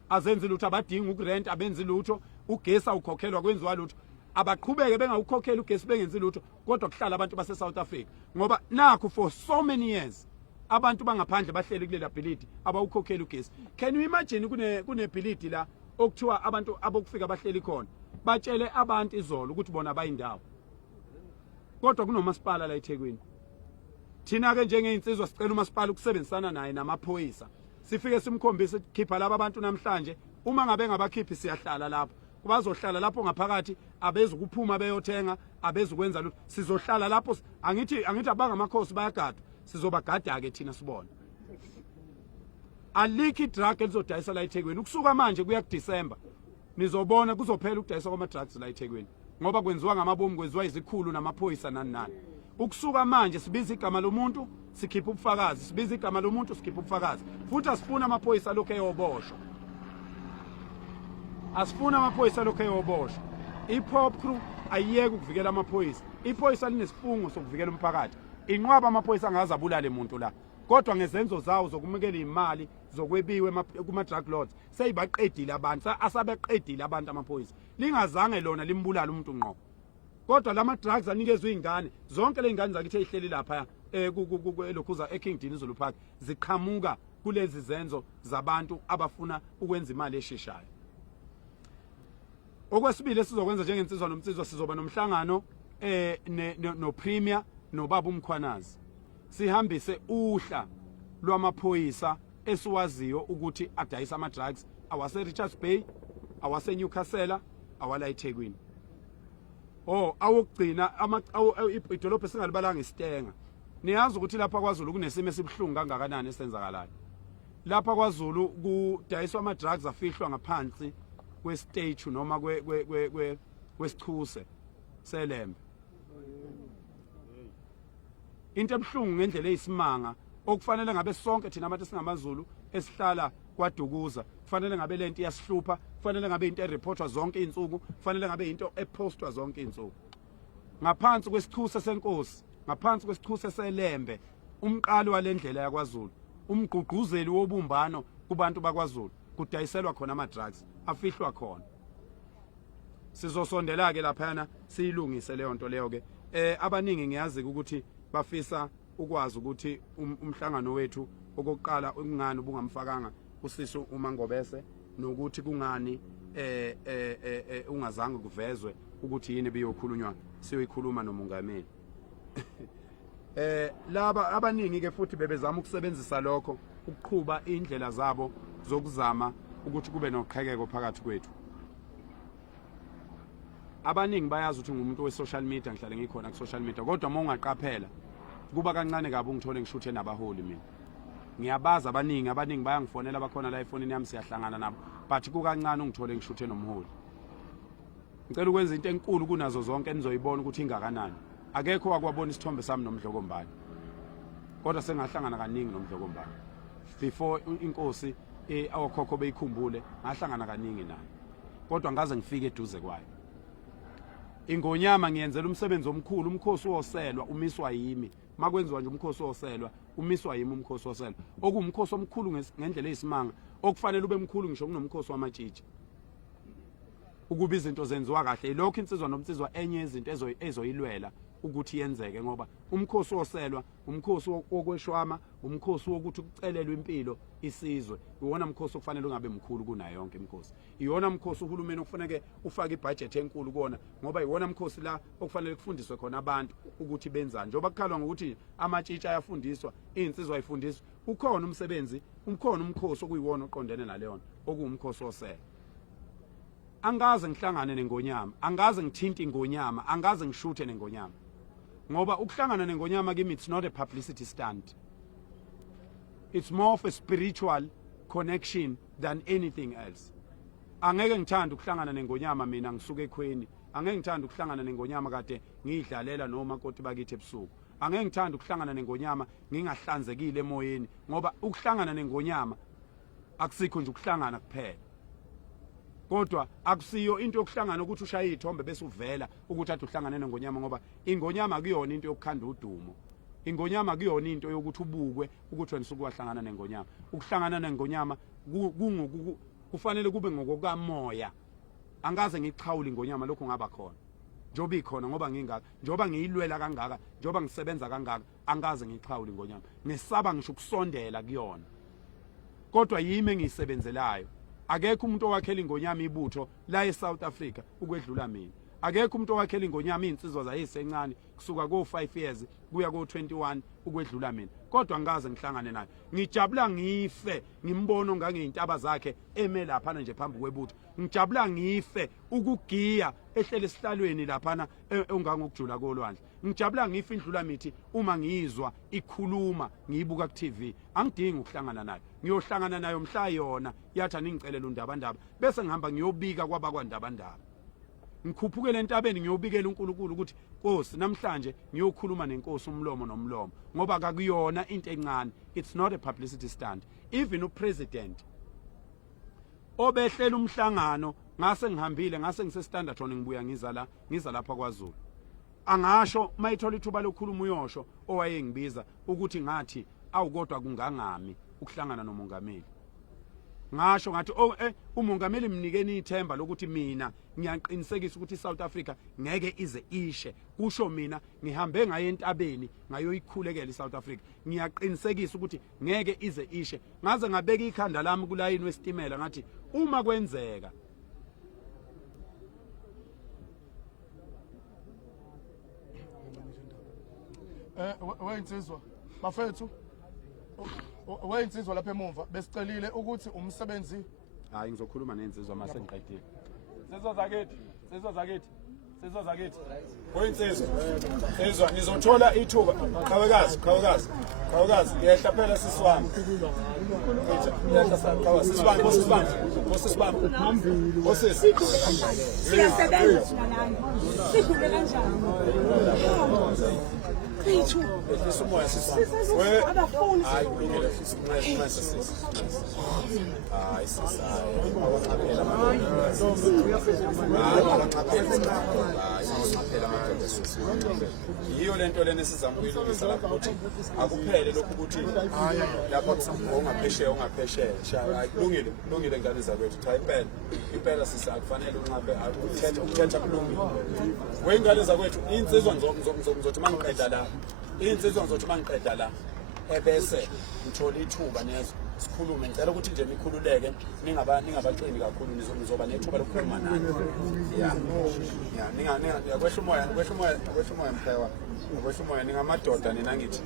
azenzi lutho abadingi ukurent abenzi lutho ugesi awukhokhelwa kwenziwa lutho abaqhubeke bengawukhokhela ugesi bengenzi lutho kodwa kuhlala abantu base South Africa ngoba nakho for so many years abantu bangaphandle bahleli kulela bhilidi abawukhokhela ugesi. Can you imagine kune bhilidi la okuthiwa abantu abokufika bahleli khona batshele abantu izolo ukuthi bona bayindawo kodwa kunomasipala la eThekwini thina ke njengeinsizwa sicela umasipala ukusebenzisana naye namaphoyisa sifike simkhombise khipha laba abantu namhlanje uma ngabe ngabakhiphi siyahlala lapho bazohlala lapho ngaphakathi abeza ukuphuma beyothenga abeza ukwenza lutho sizohlala lapho angithi abangamakhosi bayagada sizobagada ke thina sibona aliki drug elizodayisa la eThekwini ukusuka manje kuya kuDisember nizobona kuzophela ukudayisa kwama drugs la eThekwini ngoba kwenziwa ngamabomu kwenziwa izikhulu namaphoyisa nani ukusuka manje sibiza igama lomuntu sikhipha ubufakazi sibiza igama lomuntu sikhipha ubufakazi futhi asifuna amaphoyisa lokho eyoboshwa asifuna amaphoyisa lokho eyoboshwa iPop crew ayiyeke ukuvikela amaphoyisa iphoyisa linesifungo sokuvikela umphakathi inqwaba amaphoyisa angaze abulale umuntu la kodwa ngezenzo zawo zokumukela imali zokwebiwe kuma drug lords seyibaqedile abantu asabeqedile abantu amaphoyisa lingazange lona limbulala umuntu ngqo kodwa lama drugs anikezwe izingane zonke le zingane zakithi ezihleli lapha lokhuza eKing Dinizulu Park ziqhamuka kulezi zenzo zabantu abafuna ukwenza imali esheshayo. Okwesibili sizokwenza njengensizwa nomsizwa sizoba nomhlangano no Premier nobaba uMkhwanazi sihambise uhla lwamaphoyisa esiwaziyo ukuthi adayisa ama drugs awase Richards Bay awase Newcastle awala eThekwini awokugcina idolobha singalibalanga isitenga niyazi ukuthi lapha kwaZulu kunesimo esibhlungu kangakanani esenzakalayo lapha kwaZulu kudayiswa ama drugs afihlwa ngaphansi kwestage noma kwesichuse selembe into ebhlungu ngendlela eyisimanga okufanele ngabe sonke thina abantu singamaZulu esihlala kwaDukuza kufanele ngabe lento iyasihlupha kufanele ngabe into ereportwa zonke izinsuku kufanele ngabe into epostwa zonke izinsuku ngaphansi kwesichuse senkosi ngaphansi kwesichuse selembe umqali walendlela yakwaZulu umgqugquzeli wobumbano kubantu bakwaZulu kudayiselwa khona ama drugs afihlwa khona sizosondela ke laphana siyilungise leyo nto leyo ke abaningi ngiyazi ukuthi bafisa ukwazi ukuthi umhlangano wethu okokuqala ungani ubungamfakanga usiso uMangobese nokuthi kungani ungazange kuvezwe ukuthi yini beyokhulunywa siyoyikhuluma nomongameli laba abaningi ke futhi bebezama ukusebenzisa lokho ukuqhuba indlela zabo zokuzama ukuthi kube noqhekeko phakathi kwethu abaningi bayazi ukuthi ngumuntu we-social media ngihlale ngikhona ku-social media kodwa uma ungaqaphela kuba kancane kabi ungithole ngishuthe nabaholi mina ngiyabaza abaningi bayangifonela bakhona la efonini yami siyahlangana nabo but kukancane ungithole ngishuthe nomholi ngicela ukwenza into enkulu kunazo zonke enizoyibona ukuthi ingakanani akekho wakwabona isithombe sami nomdlokombani kodwa sengahlangana kaningi nomdlokombani before inkosi awokhokho beyikhumbule ngahlangana kaningi naye kodwa ngaze ngifike eduze kwayo ingonyama ngiyenzela umsebenzi omkhulu, umkhosi woselwa umiswa yimi. Makwenziwa nje umkhosi woselwa umiswa yimi umkhosi woselwa. Okuwumkhosi omkhulu ngendlela eyisimanga, okufanele ube mkhulu ngisho kunomkhosi wamatshitshi. Ukuba izinto zenziwa kahle lokho insizwa nomnsizwa enye izinto ezoyilwela ukuthi yenzeke, ngoba umkhosi woselwa umkhosi wokweshwama, umkhosi wokuthi kucelelwe impilo isizwe, iwona mkhosi okufanele ungabe mkhulu kunayo yonke imikhosi. Iwona mkhosi uhulumeni okufanele ufake ibudget enkulu kuona, ngoba iwona mkhosi la okufanele kufundiswe khona abantu ukuthi benzani. Njoba kukhalwa ngokuthi amatshitshi ayafundiswa, insizwa ayifundiswa, ukhona umsebenzi, umkhona umkhosi okuyiwona oqondene naleyo okuwumkhosi woselwa. Angaze ngihlangane nengonyama, angaze ngithinta ingonyama, angaze ngishuthe nengonyama. Ngoba ukuhlangana nengonyama kimi it's not a publicity stunt. It's more of a spiritual connection than anything else. Angeke ngithanda ukuhlangana nengonyama mina ngisuka ekhweni. Angeke ngithanda ukuhlangana nengonyama kade ngidlalela noma kodwa bakithi ebusuku. Angeke ngithanda ukuhlangana nengonyama ngingahlanzekile emoyeni, ngoba ukuhlangana nengonyama akusikho nje ukuhlangana kuphela. Kodwa akusiyo into yokuhlangana ukuthi ushaye izithombe bese uvela ukuthi athi uhlangane nengonyama, ngoba ingonyama kuyona into yokukhanda udumo. Ingonyama kuyona into yokuthi ubukwe ukuthi wena usuku wahlangana nengonyama. Ukuhlangana nengonyama kufanele kube ngokukamoya. Angaze ngichawule ingonyama lokho ngaba khona. Njoba ikhona ngoba ngingaka, njoba ngiyilwela kangaka, njoba ngisebenza kangaka, angaze ngichawule ingonyama. Ngisaba ngisho ukusondela kuyona. Kodwa yimi engiyisebenzelayo. Akekho umuntu owakhela ingonyama ibutho la eSouth Africa ukwedlula mina. Akekho umuntu owakhela ingonyama insizwa zayisencane kusuka ko 5 years kuya ko 21 ukwedlula mina. Kodwa ngikaze ngihlangane naye. Ngijabula ngife ngimbono ngangeyintaba zakhe eme lapha nje phambi kwebutho. Ngijabula ngife ukugiya ehlele esihlalweni lapha ongangokujula kolwandle. Ngijabula ngife indlula mithi uma ngiyizwa ikhuluma ngiyibuka ku TV. Angidingi ukuhlangana naye. Ngiyohlangana nayo mhla yona yathi aningicelela undabandaba bese ngihamba ngiyobika kwabakwandabandaba. Ngikhuphukele entabeni ngiyobikela uNkulunkulu ukuthi Nkosi namhlanje ngiyokhuluma nenkosi umlomo nomlomo, ngoba akuyona into encane. It's not a publicity stunt. Even upresident obehlela umhlangano ngase ngihambile, ngase ngisestandard ngibuya ngiza lapha kwaZulu. Angasho mayithola ithuba lokukhuluma uyosho owayengibiza ukuthi ngathi awukodwa kungangami ukuhlangana nomongameli. Ngasho ngathi umongameli mnikeni ithemba lokuthi mina ngiyaqinisekisa ukuthi iSouth Africa ngeke ize ishe. Kusho mina ngihambe ngaye entabeni ngayoyikhulekela iSouth Africa. Ngiyaqinisekisa ukuthi ngeke ize ishe. Ngaze ngabeka ikhanda lami kulayini wesitimela ngathi uma kwenzeka wensizwa bafethu wensizwa lapha emuva besicelile ukuthi umsebenzi hayi ngizokhuluma nensizwa mase ngiqedile. Sizwa zakithi, sizwa zakithi, sizwa zakithi. Wensizwa, sizwa ngizothola ithuba. Qhawekazi, ngiyehla phela sisiwami. Sisibambe. Siyasebenza nani? Sidlule kanjani? Qithu. Isimoya sisi. Abafuni. Hayi ngeke sisinqe sisi. Hayi sisi. Yiyo lento lena esizambuyilungisa lapho ukuthi akuphele lokhu ukuthi lapha ungaphesheya hayi kulungile ngane zakwethu cha impela sisi akufanele unqabe ukuthetha kulungile wengane zakwethu insizwa ngizothi mangiqeda la ebese ngithola ithuba nezo sikhulume. Ngicela ukuthi nje nikhululeke ningabaqini kakhulu nizoba nethuba lokukhuluma nani. Kwehla umoya mphekwa, kwehla umoya ningamadoda nina ngithi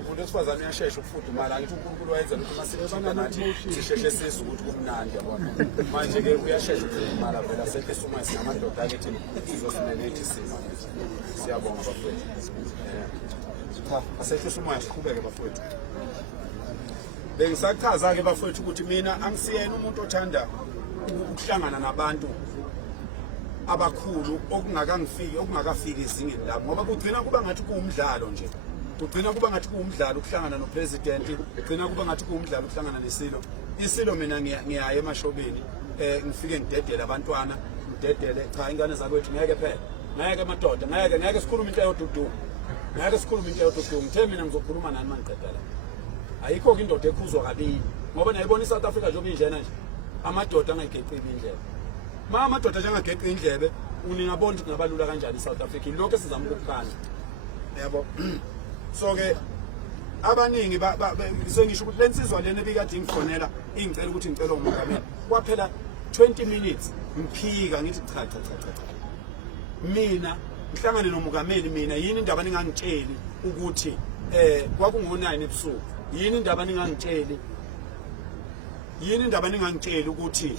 umuntu wesifazane uyashesha ukufudumala. Ngithi uNkulunkulu wayenza lokhu masithanda nathi sisheshe sizwe ukuthi kumnandi yabona. Manje ke uyashesha ukufudumala vela sehlisa umoya singamadoda akithi sizosinenethi sima. Siyabonga bafowethu. Cha asehlisa umoya siqhubeke bafowethu. Bengisachaza ke bafowethu ukuthi mina angisiyena umuntu othanda ukuhlangana nabantu abakhulu okungakafiki izingeni labo, ngoba kugcina kuba ngathi kuumdlalo nje. Kugcina kuba ngathi kuumdlalo ukuhlangana nopresident, kugcina kuba ngathi kuumdlalo ukuhlangana nesilo mina ngiyaya emashobeni ngifike ngidedele abantwana ngidedele cha ingane zakwethu ngeke phela ngeke madoda ngeke sikhuluma into eyodudu ngeke sikhuluma into eyodudu ngithe mina ngizokhuluma nani mangiqeda la ayikho ke indoda ekhuzwa kabili ngoba nayibona iSouth Africa njengoba injena nje amadoda angayigeqi indlebe amadoda njengageqi indlebe uningabona ukuthi kungabalula kanjani iSouth Africa lokho esizama ukukhanda yabo so ke abaningi sengisho ukuthi lensizwa lena ebikade ngifonela ingicela ukuthi ngicela umongameli kwaphela 20 minutes ngiphika ngithi cha mina ngihlangane nomongameli mina yini indaba ningangitsheli ukuthi kwakungo9 ebusuku yini indaba ningangitsheli ukuthi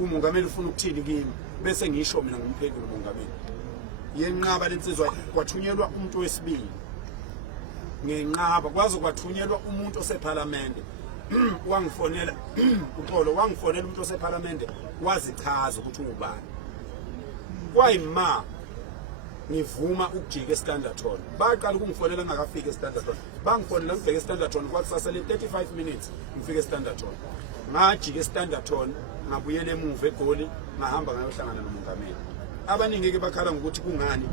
umongameli ufuna ukuthini kimi bese ngisho mina ngomphendula umongameli yenqaba lensizwa kwathunyelwa umuntu wesibili ngenqaba kwaze kwathunyelwa umuntu oseParliament wangifonela uxolo wangifonela umuntu oseParliament wazichaza ukuthi ungubani kwayima ngivuma ukujika eStandard Hall baqala ukungifonela ngakafika eStandard Hall bangifonela ngibheke eStandard Hall kwakusasele 35 minutes ngifike eStandard Hall ngajika eStandard Hall ngabuyela emuva eGoli ngahamba ngayohlangana nomongameli abaningi ke bakhala ngokuthi kungani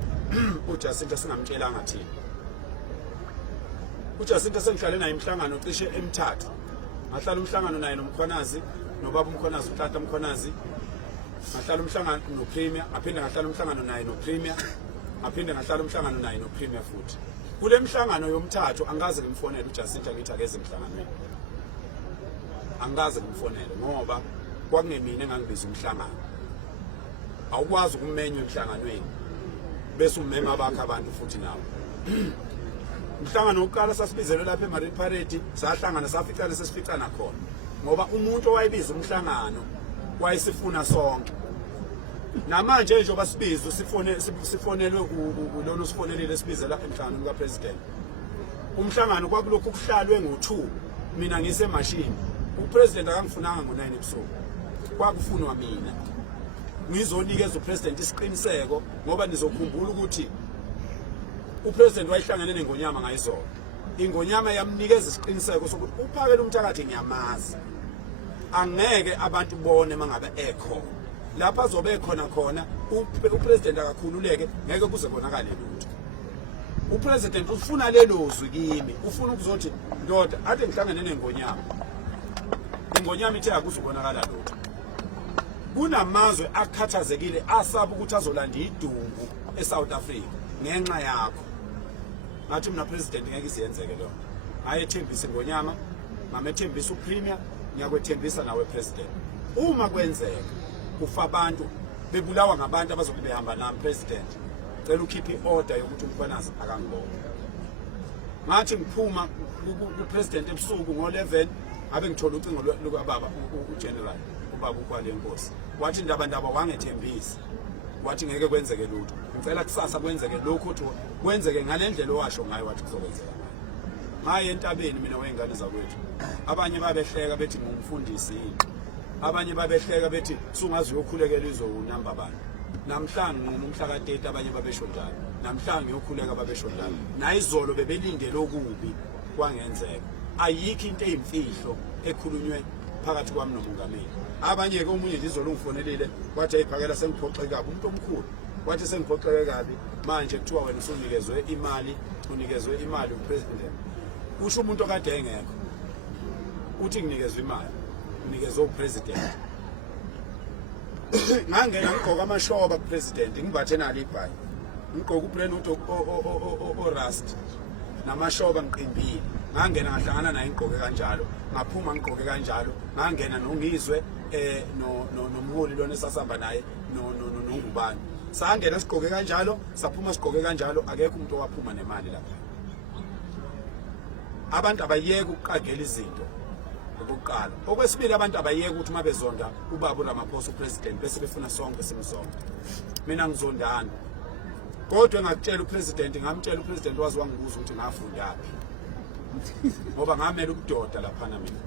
uJacinta singamtshelanga thina uJacinta sengihlale naye imhlangano cishe emithathu ngahlala umhlangano naye noMkhwanazi nobaba uMkhwanazi uTata uMkhwanazi ngahlala umhlangano noPremier aphinde ngahlala umhlangano naye noPremier aphinde ngahlala umhlangano naye noPremier futhi kule mhlangano yomthathu angaze ngimfonele uJacinta ngithi akeze emhlanganweni angaze ngimfonele ngoba kwakungemina engangibiza umhlangano awukwazi ukumenywa emhlanganweni bese umema bakhe abantu futhi nawo umhlangano oqala sasibizele lapha eMarine Parade sahlangana saficana sesificana khona ngoba umuntu owayebiza umhlangano wayesifuna sonke namanje nje basibiza sifonelwe ulona usifonelile sibizela emhlanganweni kaPresident umhlangano kwakulokhu kuhlalwe ngo2 mina ngisemashini uPresident akangifunanga ngo9 ebusuku kwakufunwa mina ngizonikeza uPresident isiqiniseko ngoba nizokhumbula ukuthi uPresident wayihlangene neNgonyama ngayizolo iNgonyama yamnikeza isiqiniseko sokuthi uphakele umthakathi ngiyamazi angeke abantu bone mangabe ekho lapha azobe khona uPresident akakhululeke ngeke kuze konakale lutho uPresident ufuna lelo zwi kimi ufuna ukuzothi ndoda ade ngihlangene neNgonyama iNgonyama ithe akuzubonakala lutho kunamazwe akhathazekile asaba ukuthi azolanda idumbu eSouth Africa ngenxa yakho ngathi mina President ngeke isiyenzeke lo ayethembisa iNgonyama ngamethembisa uPremier ngiyakwethembisa nawe President uma kwenzeka kufa abantu bebulawa ngabantu abazobe behamba nami President cela ukhiphe order yokuthi uMkhwanazi akangibona ngathi ngiphuma kuPresident ebusuku ngo11 abe ngithola ucingo lukababa uGeneral ubaba ukwale Nkosi wathi indaba wangethembisa wathi ngeke kwenzeke lutho ngicela kusasa kwenzeke lokho ukuthi kwenzeke ngalendlela owasho ngayo wathi kuzokwenzeka ngaye entabeni mina wengane zakwethu abanye babehleka bethi ngumfundisi abanye babehleka bethi sungazi uyokhulekela izonamba bani namhlanje ngumhla ka30 abanye babesho njalo namhlanje ngiyokhuleka babesho njalo nayizolo bebelindele okubi kwangenzeka ayikho into eyimfihlo ekhulunywe phakathi kwami nomongameli abanye ke omunye izolo ngifonelile wathi ayiphakela sengiphoxeke kabi umuntu omkhulu wathi sengiphoxeke kabi manje kuthiwa wena usunikezwe imali uPresident usho umuntu okade engekho uthi nginikezwe imali unikezwe uPresident ngangena ngigqoka amashoba kuPresident ngibathe nalo ibhayi ngigqoka ubrand o-rust namashoba ngiqimbile ngangena ngahlangana naye ngigqoke kanjalo ngaphuma ngigqoke kanjalo ngangena nongizwe nomholi lona esasamba naye nongubani sangena sigqoke kanjalo saphuma sigqoke kanjalo akekho umuntu owaphuma nemali lapha abantu abayeke ukuqagela izinto okokuqala okwesibili abantu abayeke ukuthi mabezonda ubaba uRamaphosa uPresident bese befuna sonke simsonke mina ngizondana kodwa engakutshela uPresident ngamtshela uPresident wazi wangibuza ukuthi ngafundaphi ngoba ngamela ukudoda lapha na mina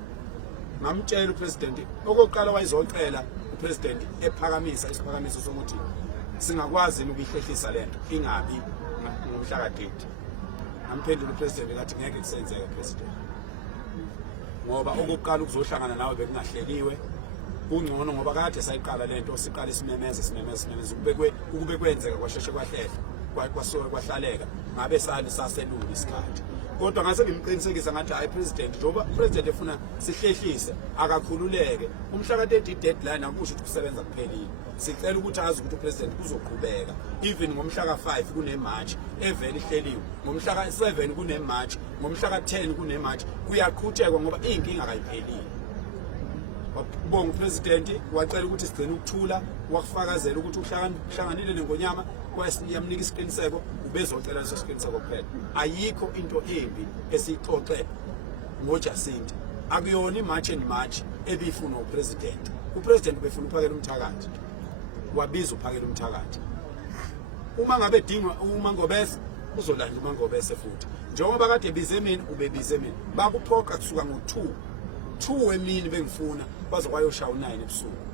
ngamtshela uPresident okokuqala wayizocela uPresident ephakamisa isiphakamiso sokuthi singakwazi ukuyihlehlisa lento ingabi ngomhla ka30 ngamphendula uPresident ngathi ngeke kusenzeke President ngoba okokuqala ukuzohlangana nawe bekungahlekiwe kungcono ngoba kade sayiqala lento siqala isimemeze ukube kwenzeka kwasheshe kwahlela kwahlaleka ngabe saselula isikhathi kodwa ngase ngimqinisekisa ngathi hayi president njoba president efuna sihlehlise akakhululeke umhla ka-30 deadline akusho ukuthi kusebenza kuphelile sicela ukuthi azi ukuthi upresident kuzoqhubeka even ngomhla ka-5 kunemarch evele ihleliwe ngomhla ka-7 kunemarch ngomhla ka-10 kunemarch kuyaqhuthekwa ngoba iy'nkinga kayiphelile ubonga upresident wacela ukuthi sigcine ukuthula wakufakazela ukuthi uhlanganile neNgonyama yamnika isiqiniseko ubezocela leso siqiniseko kuphela ayikho into embi esixoxe ngoJacinta akuyona imarch and march ebifuna upresident ubefuna uphakela umthakathi wabiza uphakela umthakathi uma ngabe edingwa uMangobese uzolanda uMangobese futhi njengoba kade ebize mina ubebize mina bakuphoqa kusuka ngo2 emini bengifuna baze kwayoshaya u9 ebusuku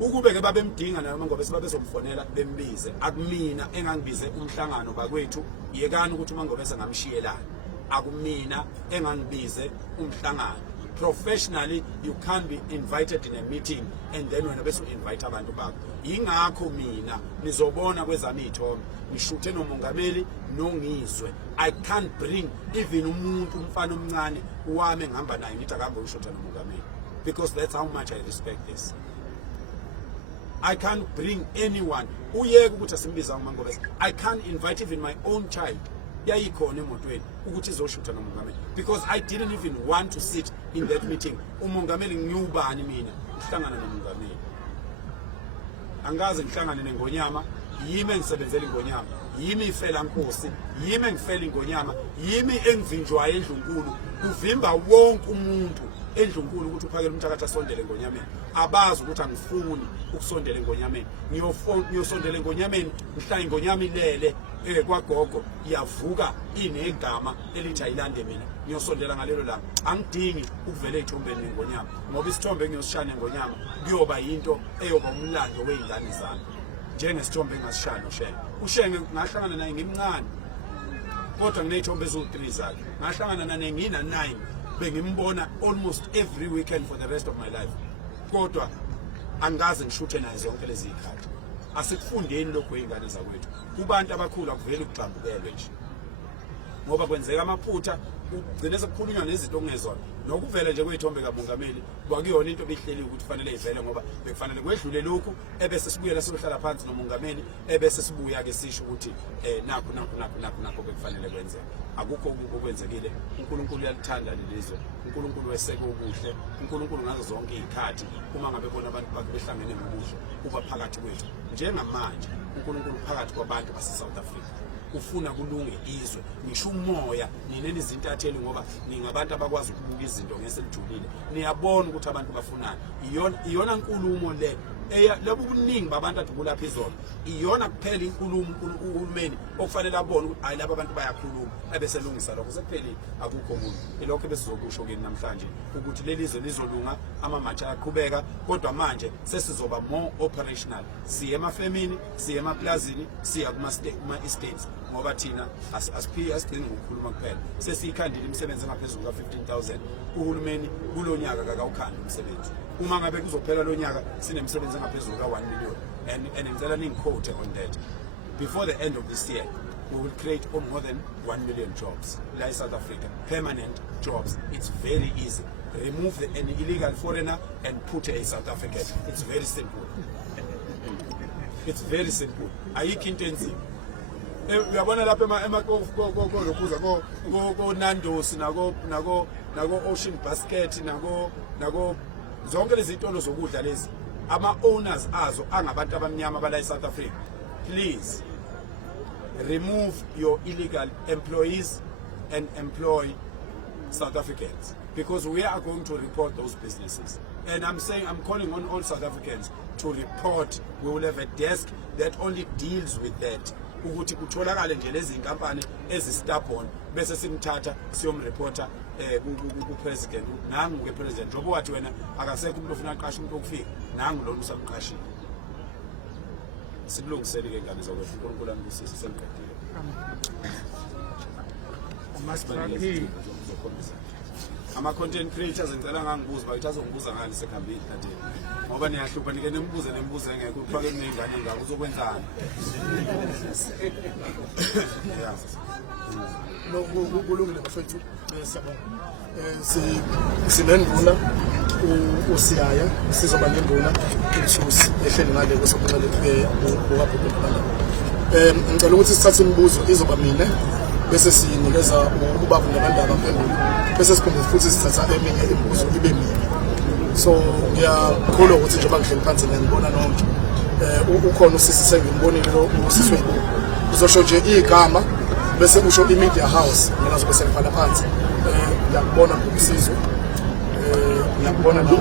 ukube ke babemdinga nayo uMangobese babezomfonela bembize akumina engangibize umhlangano bakwethu yekani ukuthi uMangobese ngamshiyelana akumina engangibize umhlangano professionally you can't be invited in a meeting and then wena bese invite abantu bakho ingakho mina nizobona kwezami izithombe ngishuthe nomongameli nongizwe I can't bring even umuntu umfana omncane wami engihamba naye ngithi akahambe ushutha nomongameli because that's how much I respect this. I can't bring anyone uyeke ukuthi asimbiza uMangobese I can't invite even my own child yayikhona emotweni ukuthi izoshutha nomongameli because I didn't even want to sit in that meeting umongameli ngiyubani mina uhlangana nomongameli angaze ngihlangane neNgonyama yimi engisebenzela iNgonyama yimi ifela Nkosi yimi engifela iNgonyama yimi engivinjwayo eNdlunkulu kuvimba wonke umuntu eNdlunkulu ukuthi uphakele umthakathi asondele eNgonyameni abazi ukuthi angifuni ukusondela eNgonyameni ngiyosondela eNgonyameni mhla iNgonyama ilele kwagogo iyavuka inegama elithi ayilande mina ngiyosondela ngalelo langa angidingi ukuvela ezithombeni neNgonyama ngoba isithombe ngiyosishana eNgonyama kuyoba into eyoba umlando weingane zami njengesithombe engasishana uShenge ngahlangana naye ngimncane kodwa nginezithombe ezu3 zakhe ngahlangana naye ngina 9 bengimbona almost every weekend for the rest of my life kodwa angaze ngishuthe naye zonke lezi izikhathi asikufundeni lokho ingane zakwethu kubantu abakhulu akuveli ukuxambukelwe nje ngoba kwenzeka amaphutha ugcine sekukhulunywa nezinto okungezona nokuvela nje kwezithombe kaMongameli kwakuyona into ebihleli ukuthi kufanele ivele ngoba bekufanele kwedlule lokhu ebese sibuyela siyohlala phansi noMongameli ebese sibuya ke sisho ukuthi nakho bekufanele kwenzeke akukho okwenzekile uNkulunkulu uyalithanda lelizwe uNkulunkulu weseke okuhle uNkulunkulu ngazo zonke izikhathi uma ngabe bona abantu bakhe behlangene ngobuhle kuba phakathi kwethu njengamanje uNkulunkulu phakathi kwabantu base-South Africa ufuna kulunge izwe ngisho umoya nineni izintatheli ngoba ningabantu abakwazi ukubuka izinto ngeselijulile niyabona ukuthi abantu bafunani iyona nkulumo le labo kuningi babantu adubula phezolo iyona kuphela inkulumo uhulumeni okufanele abone ukuthi hayi laba abantu bayakhuluma ebeselungisa lokho sekuphelile akukho umuntu ilokho besizokusho kini namhlanje ukuthi lelizwe lizolunga amamatha ayaqhubeka kodwa manje sesizoba more operational siye emafemini siye emaplazini siya kuma-estates ngoba thina asigcini ngokukhuluma kuphela sesiyikhandile imisebenzi engaphezulu ka-15,000 uhulumeni kulonyaka kakawukhandi umsebenzi uma ngabe kuzophela lo nyaka sinemisebenzi engaphezulu ka1 million and ngicela ningiquote on that before the end of this year we will create more than 1 million jobs la eSouth Africa permanent jobs it's very easy remove an illegal foreigner and put a South African it's very simple it's very simple ayikho into enzima uyabona lapha emakokuza ko Nando's nako Ocean Basket nako zonke lezi zitolo zokudla lezi ama owners azo angabantu abamnyama bala eSouth Africa please remove your illegal employees and employ South Africans because we are going to report those businesses and I'm calling on all South Africans to report. We will have a desk that only deals with that ukuthi kutholakale nje lezi inkampani ezistubborn bese simthatha siyomreporta ku-president nangu ke president njengoba wathi wena akasekho umuntu ofuna aqashe umuntu okufika nangu lona usamqashile sikulungisele ke ngane zakwethu uNkulunkulu anibusise semqedile Mastraki ama-content creators ngicela ngangibuza bayithi azongibuza ngani sekhambile kade ngoba niyahlupha nike nimbuze engekho ukufake kuney'ngane ngako uzokwenzani. Kulungile bafethu, siyabonga. Sinenduna uSiyaya sizoba nenduna uThusi ehleli ngale kwesokunxele ukabhubhana. Ngicela ukuthi sithathe imibuzo izoba mina bese sinikeza ubaba nabandaba phezulu bese siphinde futhi sithatha eminye imibuzo ibe mina. So ngiyakholwa ukuthi njengoba ngihleli phansi ngiyibona nonke ukhona usisi sengimbonile lo usisi wethu uzosho nje igama bese usho i-media house mina zobe sengifana phansi ngiyakubona ngokusizwe ngiyakubona nawe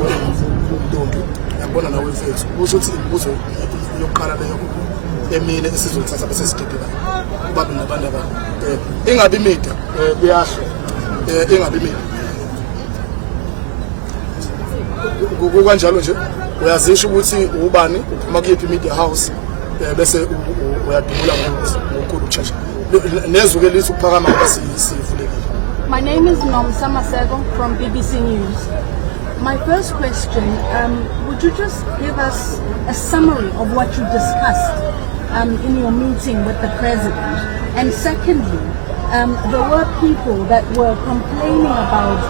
uNtombi ngiyakubona nawe mfethu kusho ukuthi imibuzo yokuqala leyo emine esizothatha bese sigidela ubaba nabandaba ingabi media kuyasho ingabi media kanjalo nje uyazisho ukuthi ubani uphuma kuyiphi media house bese uyadubula ngokukhulu ukushesha nezuke lithi ukuphakama ngoba sivulekile. My name is Nomsa Masego from BBC News. My first question, would you just give us a summary of what you discussed in your meeting with the president? And secondly, there were people that were complaining about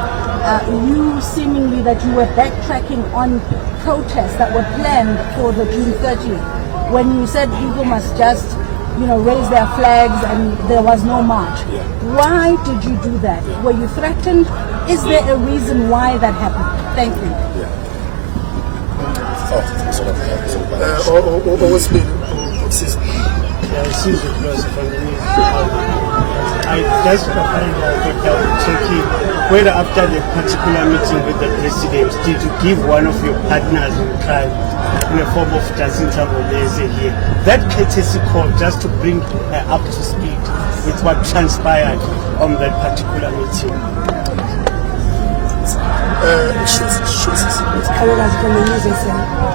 you seemingly that you were backtracking on protests that were planned for the June 30th when you said people must just raise their flags and there was no march. Yeah. Why did you do that? Were you threatened? Is there a reason why that happened? Thank you. I just find out checking whether after the particular meeting with the president, did you give one of your partners in crime in the form of Jacinta Moleze here that courtesy call just to bring her up to speed with what transpired on that particular meeting?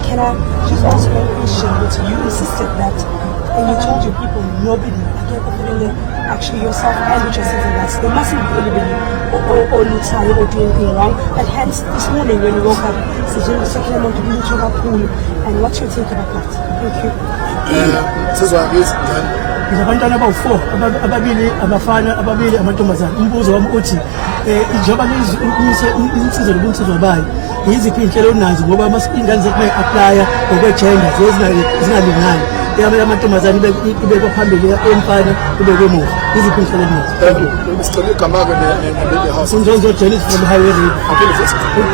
Can I just ask one question? You insisted that when you told your people nobody, actually yourself and your citizens, they mustn't be anybody or try or do anything wrong. And hence this morning when you woke up, it's the second amount of neutral pool. And what's your take about that? Thank you. Ngizabantwana abawu4 ababili abafana ababili amantombazana umbuzo wami uthi njengoba izinsizwa nobunsizwa bayo yiziphi inhlelo onazo ngoba ingane zethu apply ngokwegender zingalingani yabanye amantombazana ibekwa phambili emfana ibekwe emuva yiziphi inhlelo onazo? Sicela igama ke ne house Unzonzo Dennis from Highway Road.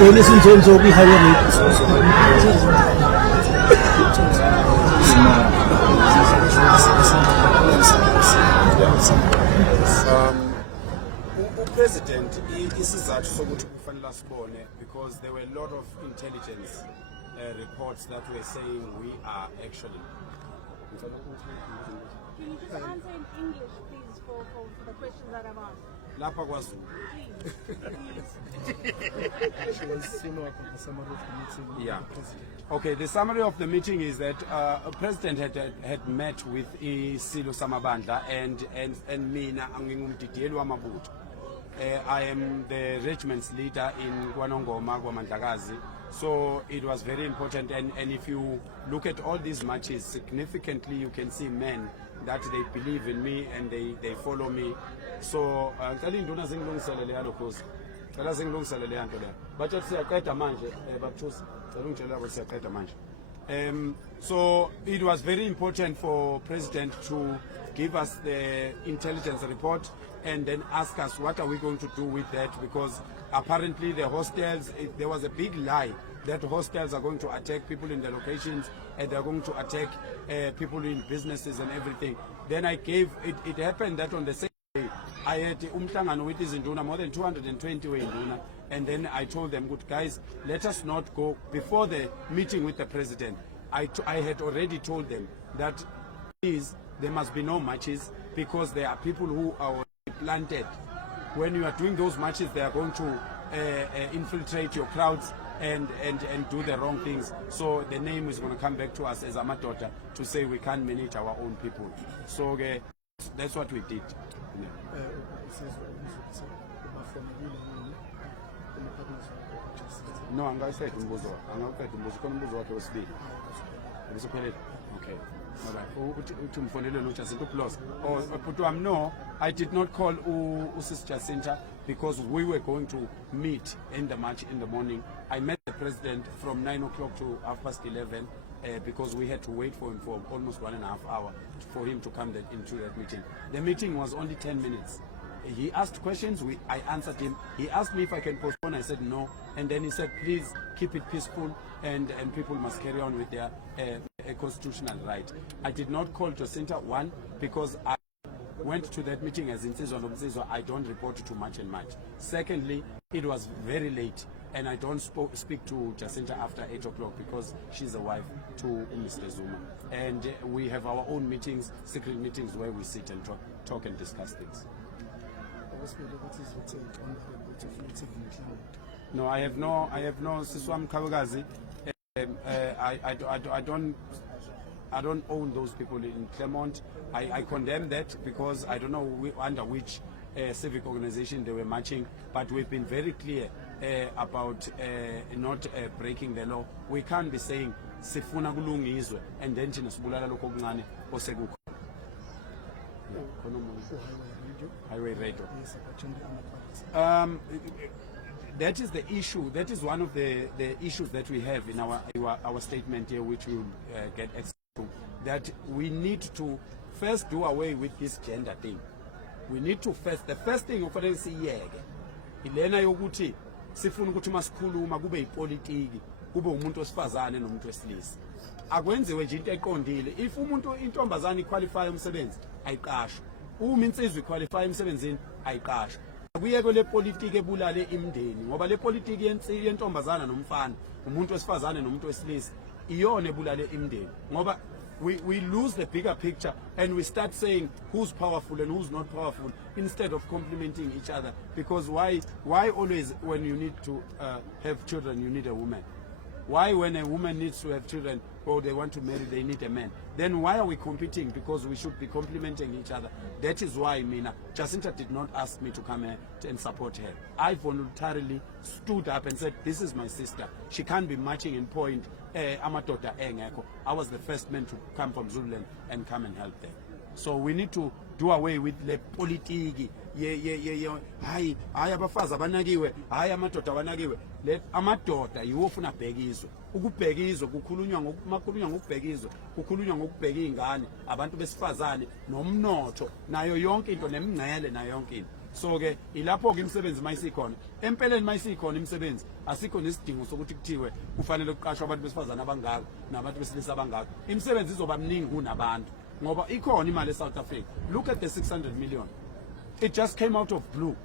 Dennis Unzonzo kwi Highway Road. President isizathu sokuthi kufanele asibone because there were a lot of intelligence reports that were saying we are actually. Can you just answer in English, please, for the questions that I've asked? Lapha kwaZulu. Yeah. Okay, the summary of the meeting is that President had met with Silo Samabandla and mina angingumdidiyeli wamabutho. I am the regiment's leader in Kwanongoma, Kwamandlakazi. So it was very important, and if you look at all these matches, significantly you can see men that they believe in me and they follow me. So ngicela zingilungiselele yalokhozi. Ngicela zingilungiselele yanto leyo. Bathi siyaqeda manje babuthusi. Ngicela ungitshela ukuthi siyaqeda manje. So it was very important for President to give us the intelligence report and then ask us what are we going to do with that, because apparently the hostels, there was a big lie that hostels are going to attack people in the locations and they're going to attack people in businesses and everything. Then I gave, it happened that on the same day I had umhlangano with izinduna, more than 220 were induna, and then I told them, good guys, let us not go, before the meeting with the president, I had already told them that please, there must be no marches because there are people who are planted. When you are doing those marches, they are going to infiltrate your crowds and do the wrong things. So the name is going to come back to us as Amadoda to say we can't manage our own people. So that's what we did. No, angayisethe umbuzo angawuqeda umbuzo khona umbuzo wakhe wesibili ubusuphelele okay alright uthi umfonele lo Jacinta Plus but no, I did not call usis Jacinta because we were going to meet in the march in the morning. I met the president from 9 o'clock to 11:30 because we had to wait for him for almost 1.5 hours for him to come into that meeting. The meeting was only 10 minutes. He asked questions, I answered him. He asked me if I can postpone, I said no. And then he said, please keep it peaceful and people must carry on with their constitutional right. I did not call Jacinta, one, because I went to that meeting as Insizwa Nomzizwa. I don't report too much and much. Secondly, it was very late and I don't speak to Jacinta after 8 o'clock because she's a wife to Mr. Zuma. And we have our own meetings, secret meetings where we sit and talk and discuss things. No, I have no Siswam Kawagazi. I don't own those people in Claremont. I condemn that because I don't know under which civic organization they were marching, but we've been very clear about not breaking the law. We can't be saying sifuna kulungizwe and then thina sibulala lokho okuncane osekukho. Highway radio. That is the issue. That is one of the issues that we have in our statement here, which we will get access to. That we need to first do away with this gender thing. We need to the first thing okufanele siyeke ilena yokuthi sifuna ukuthi masikhuluma kube ipolitiki kube umuntu osifazane nomuntu wesilisa. Akwenziwe nje into eqondile. If umuntu intombazane iqualify umsebenzi ayiqashwe. Uma insizwe iqualify emsebenzini ayiqashwe. Akuyeke le politiki ebulale imndeni ngoba le politiki yentombazana nomfana umuntu wesifazane nomuntu wesilisa iyona ebulale imndeni ngoba we lose the bigger picture and we start saying who's powerful and who's not powerful instead of complementing each other, because why always when you need to have children you need a woman? Why when a woman needs to have children or they want to marry they need a man? Then why are we competing? Because we should be complementing each other. That is why Jacinta did not ask me to come here and support her. I voluntarily stood up and said, this is my sister. She can't be marching in point. Amadoda engekho. I was the first man to come from Zululand and come and help them. So we need to do away with the politiki. Hayi abafazi abanakiwe, hayi amadoda abanakiwe. Let amadoda yiwo ufuna abhekizwe. Ukubhekizwa kukhulunywa ngokumakhulunywa ngokubhekizwa, kukhulunywa ngokubheka izingane, abantu besifazane nomnotho nayo yonke into nemingcele nayo yonke into. So ke ilapho ke imisebenzi mayisikhona. Empeleni mayisikhona imisebenzi asikho nesidingo sokuthi kuthiwe kufanele kuqashwe abantu besifazane abangaka nabantu besilisa abangaka. Imisebenzi izoba miningi kunabantu. Ngoba ikhona imali eSouth Africa. Look at the 600 million. It just came out of blue.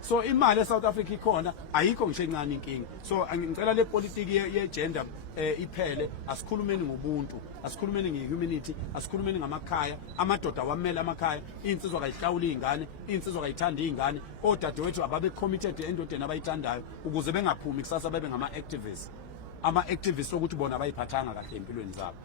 So imali eSouth Africa ikhona ayikho ngisho encane inkinga. So ngicela le politiki ye gender iphele, asikhulumeni ngobuntu, asikhulumeni ngehumanity, asikhulumeni ngamakhaya, amadoda wamela amakhaya, insizwa kayihlawula izingane, insizwa kayithanda izingane, odadewethu ababe committed endodeni abayithandayo ukuze bengaphumi kusasa bebe ngama activists. Ama-activists ukuthi bona bayiphathanga kahle empilweni zabo.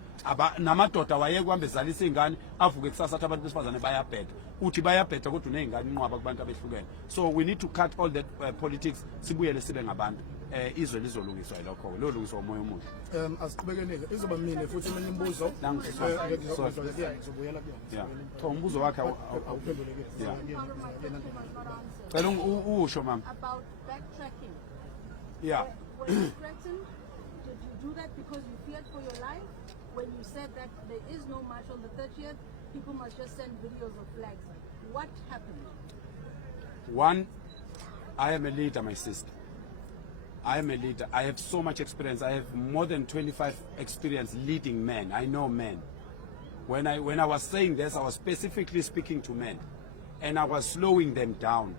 Namadoda wayeke kuhambe ezalisa izingane avuke kusasa athi abantu besifazane bayabheda. Uthi bayabheda kodwa unezingane inqwaba kubantu abehlukene. So we need to cut all that politics, sibuyele sibe ngabantu. Izwe lizolungiswa yilokho. Lo lungiswa umoya omuhle. Asiqhubekele izoba mina futhi eminye imibuzo. Ngizobuyela kuyona. Yeah. Cha umbuzo wakhe awuphendule ke. Cela usho mama. About backtracking. Yeah. Were you threatened? Did you do that because you feared for your life? When you said that there is no march on the 30th, people must just send videos of flags. What happened? One, I am a leader, my sister. I am a leader. I have so much experience. I have more than 25 experience leading men. I know men. When I was saying this, I was specifically speaking to men. And I was slowing them down.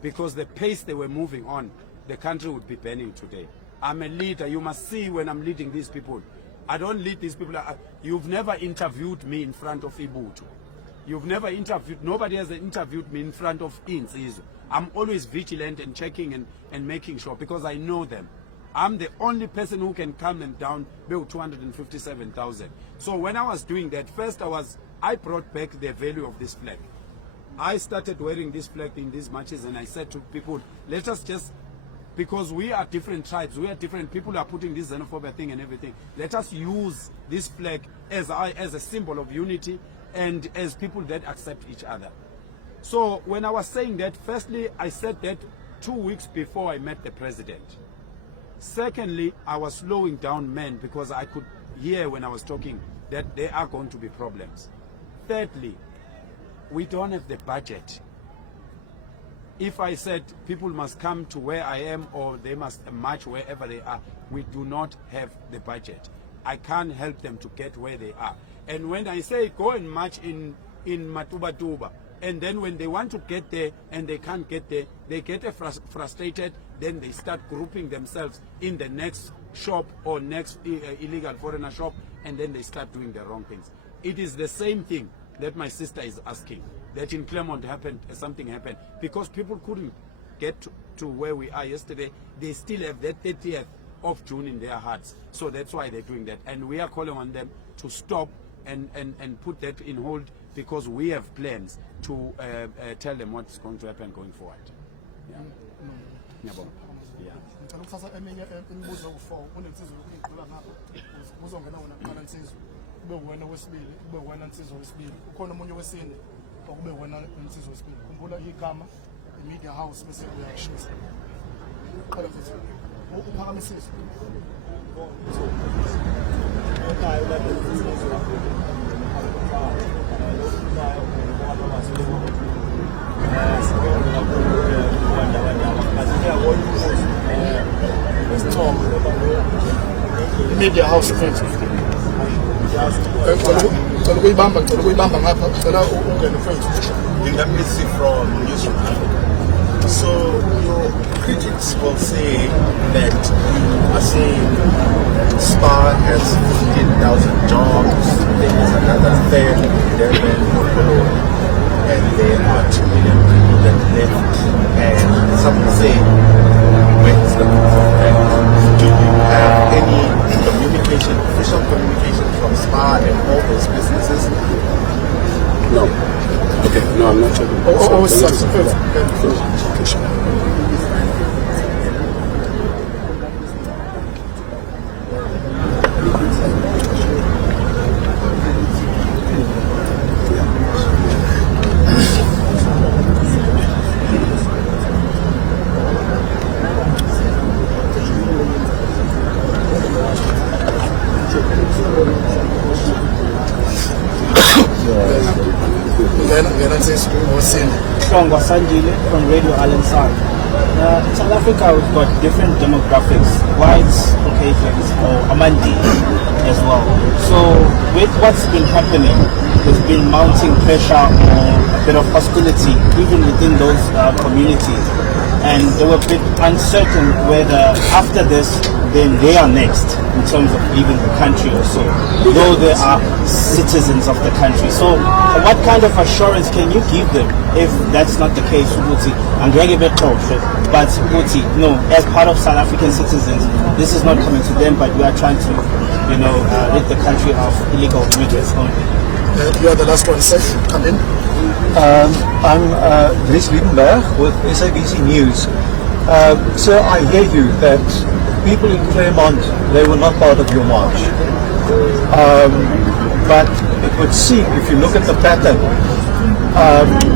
Because the pace they were moving on, the country would be burning today. I'm a leader. You must see when I'm leading these people. I don't lead these people. You've never interviewed me in front of Ibutu. You've never interviewed, nobody has interviewed me in front of Insizwa. I'm always vigilant and checking and making sure because I know them. I'm the only person who can come and down build 257,000. So when I was doing that, first I brought back the value of this flag. I started wearing this flag in these marches and I said to people, let us just because we are different tribes, we are different people who are putting this xenophobia thing and everything. Let us use this flag as a symbol of unity and as people that accept each other. So when I was saying that, firstly, I said that 2 weeks before I met the president. Secondly, I was slowing down men because I could hear when I was talking that there are going to be problems. Thirdly, we don't have the budget. If I said people must come to where I am or they must march wherever they are, we do not have the budget. I can't help them to get where they are. And when I say go and march in Matubatuba, and then when they want to get there and they can't get there, they get frustrated, then they start grouping themselves in the next shop or next illegal foreigner shop, and then they start doing the wrong things. It is the same thing that my sister is asking, that in Claremont something happened, because people couldn't get to where we are yesterday. They still have that 30th of June in their hearts, so that's why they're doing that, and we are calling on them to stop and put that in hold, because we have plans to tell them what's going to happen going forward. Yeah. Yeah. Ngicela ukuthatha eminye imibuzo ku4 kunensizwa ukudlula ngapha uzongena wona kuqala insizwa kube wena wesibili kube wena insizwa wesibili ukhona umunye wesine okube wena insizwa wesibili khumbula igama imedia house bese uyashisa qala mfethu uphakamisisa media house friends ngicela ukuyibamba ngapha ngicela ungene friends. Indemnity from News from Africa. So your critics will say that you are saying SPAR has 15,000 jobs, there is another 10 in Durban, and there are 2 million people that left, and some say, where's the proof of that? Do you have any communication, official communication from SPAR and all those businesses? No. Okay, no, I'm not sure. Shongwa Sanjile from Radio Alan-San. In South Africa, we've got different demographics, whites, Caucasians, or Amandi as well. So with what's been happening, there's been mounting pressure or a bit of hostility even within those communities. And they were a bit uncertain whether after this, then they are next in terms of leaving the country or so, though they are citizens of the country. So what kind of assurance can you give them if that's not the case, Ubuti? I'm going a bit cautious, but Ubuti, no, as part of South African citizens, this is not coming to them, but we are trying to, rid the country of illegal immigrants only. You are the last one, sir. Come in. I'm Dries Liebenberg with SABC News. Sir, I hear you that people in Claremont, they were not part of your march. But it would seem, if you look at the pattern,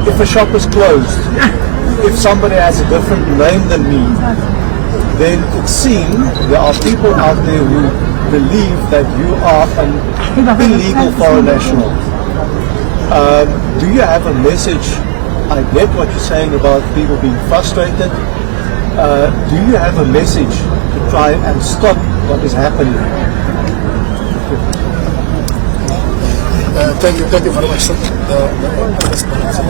if a shop is closed, if somebody has a different name than me, then it seems there are people out there who believe that you are an illegal foreign national. Do you have a message? I get what you're saying about people being frustrated. Do you have a message to try and stop what is happening? Thank you very much, sir. The response of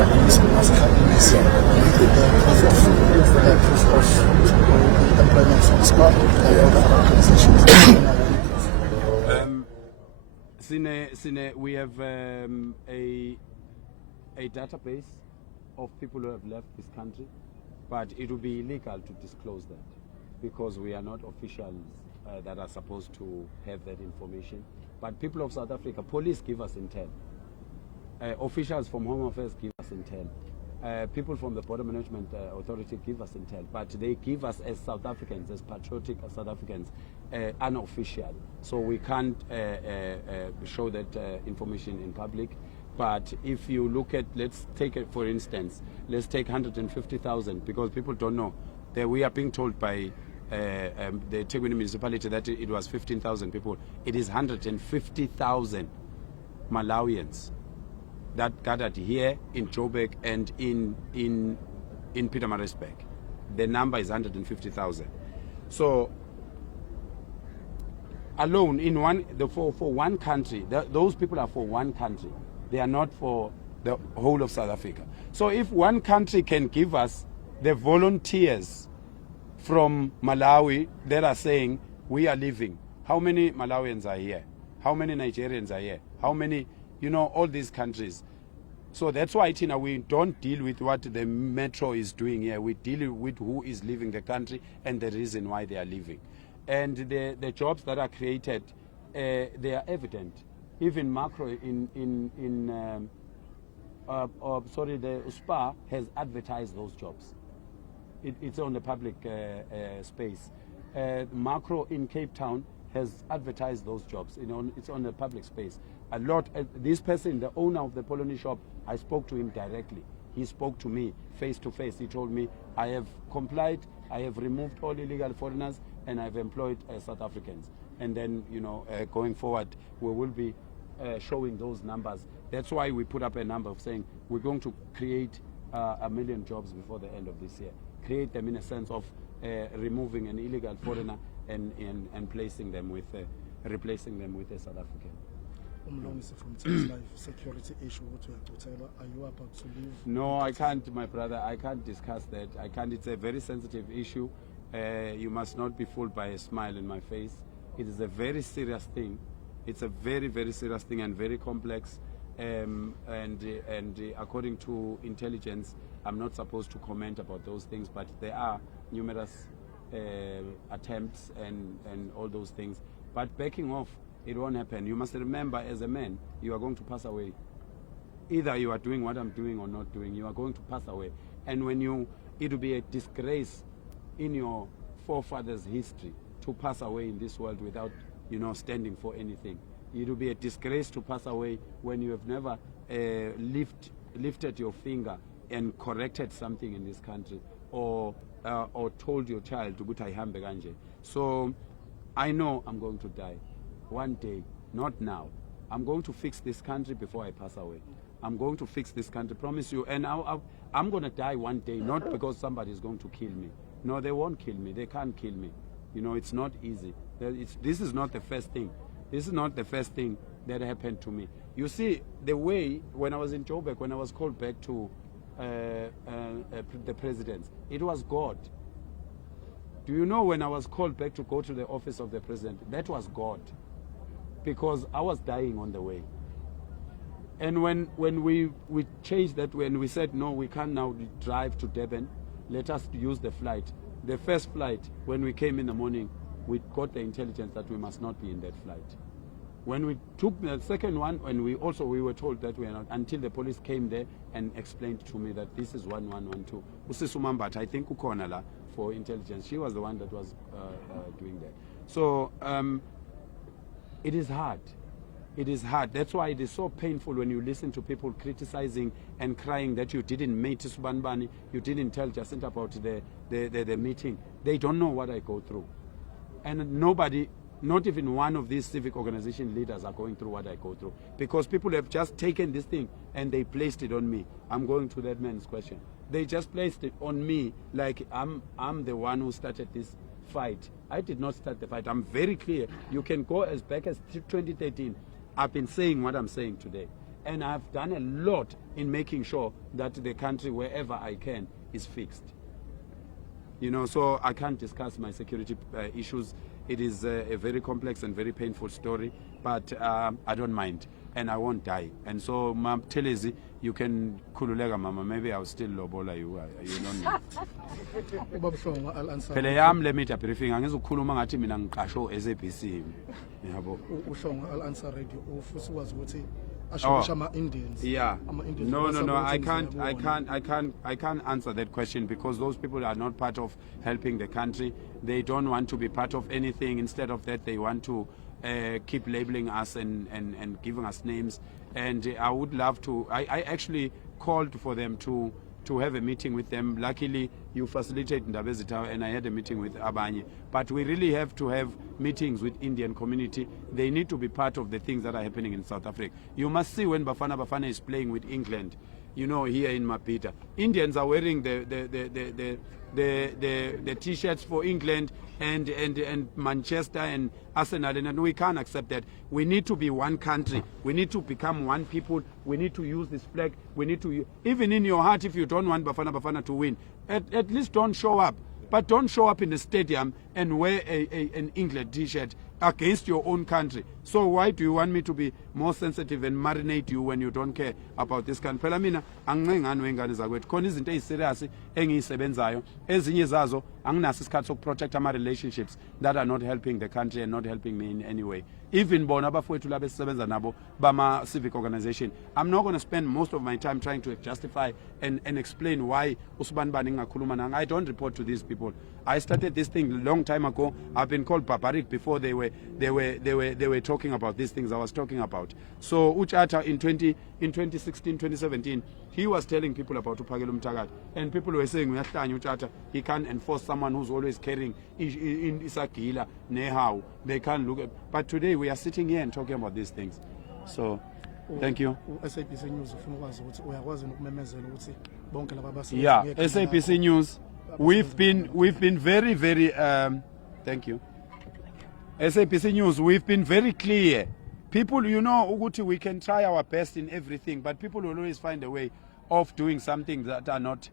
employment from SPAR we have a database of people who have left this country, but it would be illegal to disclose that because we are not officials that are supposed to have that information. But people of South Africa, police give us intel. Officials from Home Affairs give us intel. people from the Border Management Authority give us intel, but they give us as South Africans, as patriotic South Africans, unofficial. So we can't show that information in public. But if you look at, let's take it for instance, let's take 150,000, because people don't know. We are being told by the Tegwini municipality that it was 15,000 people. It is 150,000 Malawians that gathered here in Joburg and in Pietermaritzburg. The number is 150,000. So alone in for one country, those people are for one country. They are not for the whole of South Africa. So if one country can give us the volunteers from Malawi that are saying we are leaving, how many Malawians are here? How many Nigerians are here? How many, all these countries. So that's why, Tina, we don't deal with what the metro is doing here. We deal with who is leaving the country and the reason why they are leaving. And the jobs that are created, they are evident. Even Macro the USPA has advertised those jobs. It's on the public space. Macro in Cape Town has advertised those jobs. It's on the public space. A lot. This person, the owner of the Polony shop, I spoke to him directly. He spoke to me face to face. He told me, I have complied, I have removed all illegal foreigners, and I've employed South Africans. And then, going forward, we will be showing those numbers. That's why we put up a number of saying we're going to create 1 million jobs before the end of this year. Create them in a sense of removing an illegal foreigner and placing them with, replacing them with a South African. From Teams Life, security issue, are you about to leave? No, I can't, my brother. I can't discuss that. I can't. It's a very sensitive issue. You must not be fooled by a smile in my face. It is a very serious thing. It's a very, very serious thing and very complex. And according to intelligence, I'm not supposed to comment about those things, but there are numerous attempts and all those things. But backing off, it won't happen. You must remember, as a man, you are going to pass away. Either you are doing what I'm doing or not doing, you are going to pass away. And it will be a disgrace in your forefathers' history to pass away in this world without, standing for anything. It will be a disgrace to pass away when you have never lifted your finger and corrected something in this country, or told your child to buta ihambe kanje. So I know I'm going to die one day, not now. I'm going to fix this country before I pass away. I'm going to fix this country, promise you. And I'm going to die one day, not because somebody is going to kill me. No, they won't kill me. They can't kill me. It's not easy. This is not the first thing. This is not the first thing that happened to me. You see, the way, when I was in Joburg, when I was called back to the president, it was God. Do you know when I was called back to go to the office of the president, that was God. Because I was dying on the way. And when we changed that, when we said, no, we can't now drive to Durban, let us use the flight. The first flight, when we came in the morning, we got the intelligence that we must not be in that flight. When we took the second one, and we were told that we are not, until the police came there and explained to me that this is 1112. Usisumambat, I think ukhona la for intelligence. She was the one that was doing that. So it is hard. It is hard. That's why it is so painful when you listen to people criticizing and crying that you didn't meet Subanbani, you didn't tell Jacinta about the meeting. They don't know what I go through. And nobody, not even one of these civic organization leaders are going through what I go through. Because people have just taken this thing and they placed it on me. I'm going to that man's question. They just placed it on me like I'm the one who started this fight. I did not start the fight. I'm very clear. You can go as back as 2013. I've been saying what I'm saying today. And I've done a lot in making sure that the country, wherever I can, is fixed. So I can't discuss my security issues. It is a very complex and very painful story, but I don't mind, and I won't die. And so, Mam Telezi, you can kululega, Mama. Maybe I'll still lobola you. You don't know. Phela yami le media briefing angizukhuluma ngathi mina ngiqashwe SABC. Yabo. Ushonga Al-Answer Radio ufuthi wazi ukuthi ashokisha ama-Indians. Yeah. Ama-Indians No, I abasabona can't answer that question because those people are not part of helping the country. They don't want to be part of anything. Instead of that, they want to keep labeling us and giving us names. And I would love to. I actually called for them to have a meeting with them. Luckily, you facilitate Ndabezitao, and I had a meeting with Abanye. But we really have to have meetings with Indian community. They need to be part of the things that are happening in South Africa. You must see when Bafana Bafana is playing with England, you know, here in Mapita. Indians are wearing the T-shirts for England and Manchester and Arsenal, and we can't accept that. We need to be one country. We need to become one people. We need to use this flag. We need to, even in your heart, if you don't want Bafana Bafana to win, at least don't show up. But don't show up in the stadium and wear an England T-shirt against your own country. So why do you want me to be more sensitive and marinate you when you don't care about this country? Phela mina angingengani wengane zakwethu. Khona izinto eziserious engiyisebenzayo. Ezinye zazo anginaso isikhathi sokuprotect ama relationships that are not helping the country and not helping me in any way. Even bona abafowethu laba esisebenza nabo bama civic organization. I'm not going to spend most of my time trying to justify and explain why usibanibani ngingakhuluma nanga. I don't report to these people. I started this thing a long time ago. I've been called barbaric before they were talking about these things I was talking about. So Uchata in 2016, 2017, he was telling people about Upagelu Mtagat, and people were saying Uchata, he can't enforce someone who's always carrying in Isakila, Nehau. They can't look at. But today we are sitting here and talking about these things. So thank you. SABC News ufuna ukwazi ukuthi uyakwazi nokumemezela ukuthi bonke laba abasebenzi Yeah, ngeke SABC News. We've been very thank you. SABC News, we've been very clear. People, you know, Uguti, we can try our best in everything, but people will always find a way of doing something that are not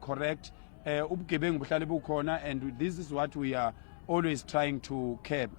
correct. Ubugebengu buhlale bukhona, and this is what we are always trying to curb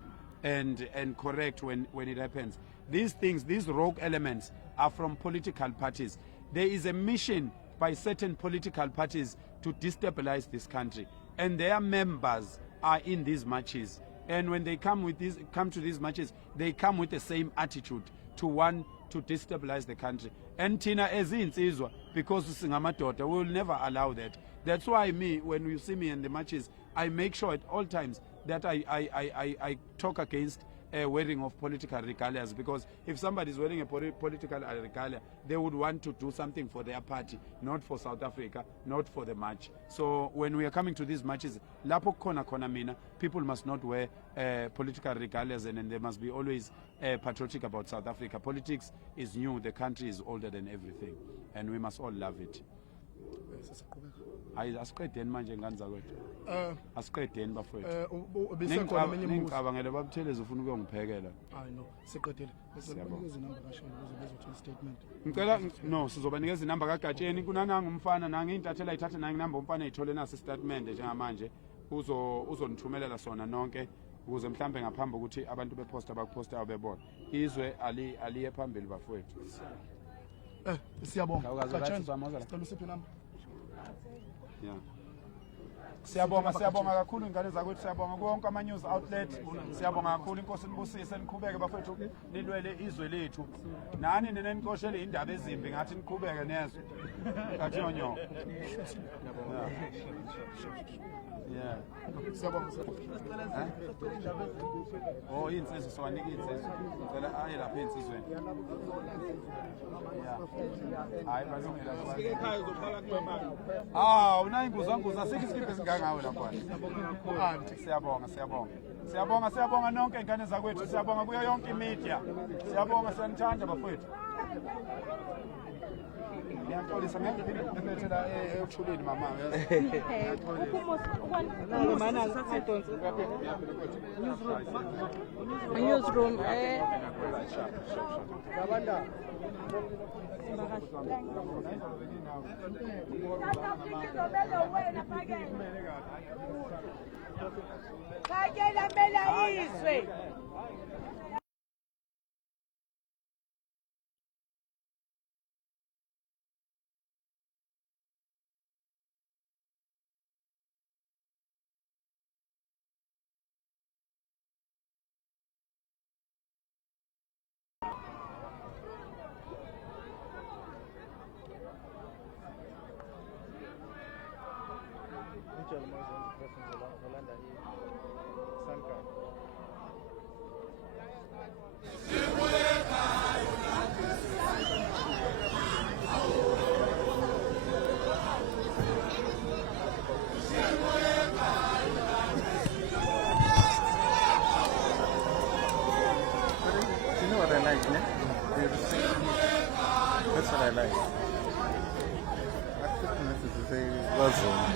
and correct when it happens. These things, these rogue elements are from political parties. There is a mission by certain political parties to destabilize this country, and their members are in these matches. And when they come to these matches, they come with the same attitude to want to destabilize the country. And Tina ezinsizwa, because singamadoda, we will never allow that. That's why me, when you see me in the matches, I make sure at all times that I talk against wearing of political regalias, because if somebody is wearing a political regalia, they would want to do something for their party, not for South Africa, not for the match. So when we are coming to these matches, lapo kona mina, people must not wear political regalias, and they must be always patriotic about South Africa. Politics is new, the country is older than everything, and we must all love it. Asiqedeni manje ngani zakwethu asiqedeni bafowethu bisekhona eminye imibuzo. Ngicabangela babuthelezi ufuna ukuyongiphekela. Hayi no, siqedile. Siyabanikeza inamba kasholo ukuze bezothola statement. Ngicela no sizobanikeza inamba kaGatsheni kunananga umfana nanga intathela ithathe nanga inamba umfana ayithole nasi statement njengamanje uzonithumelela sona nonke ukuze mhlambe ngaphambi ukuthi abantu beposta bakuposta bebona izwe aliye phambili bafowethu. Siyabonga. Gatsheni sicela usiphe inamba. Yeah. Siyabonga kakhulu ingane zakwethu, siyabonga konke ama news outlet, siyabonga kakhulu inkosi nibusise niqhubeke bafethu nilwele izwe lethu. Nani nenenikoshele indaba ezimbi ngathi niqhubeke nezwe. Ngathi yonyo. Yeah. Siyabonga. Oh, insizwe siwanika insizwe. Ngicela aye lapha insizweni. Yeah. Hayi bazongela kwa. Una inguzanguza sikho isikiphe singangawe lapha. Siyabonga nonke ingane zakwethu, siyabonga kuyo yonke imedia. Siyabonga siyanithanda bafowethu. Ngiyaxolisa ngibethela ethuleni mama uyazi. Newsroom That's what I like. Acceptance is to say, wasn't.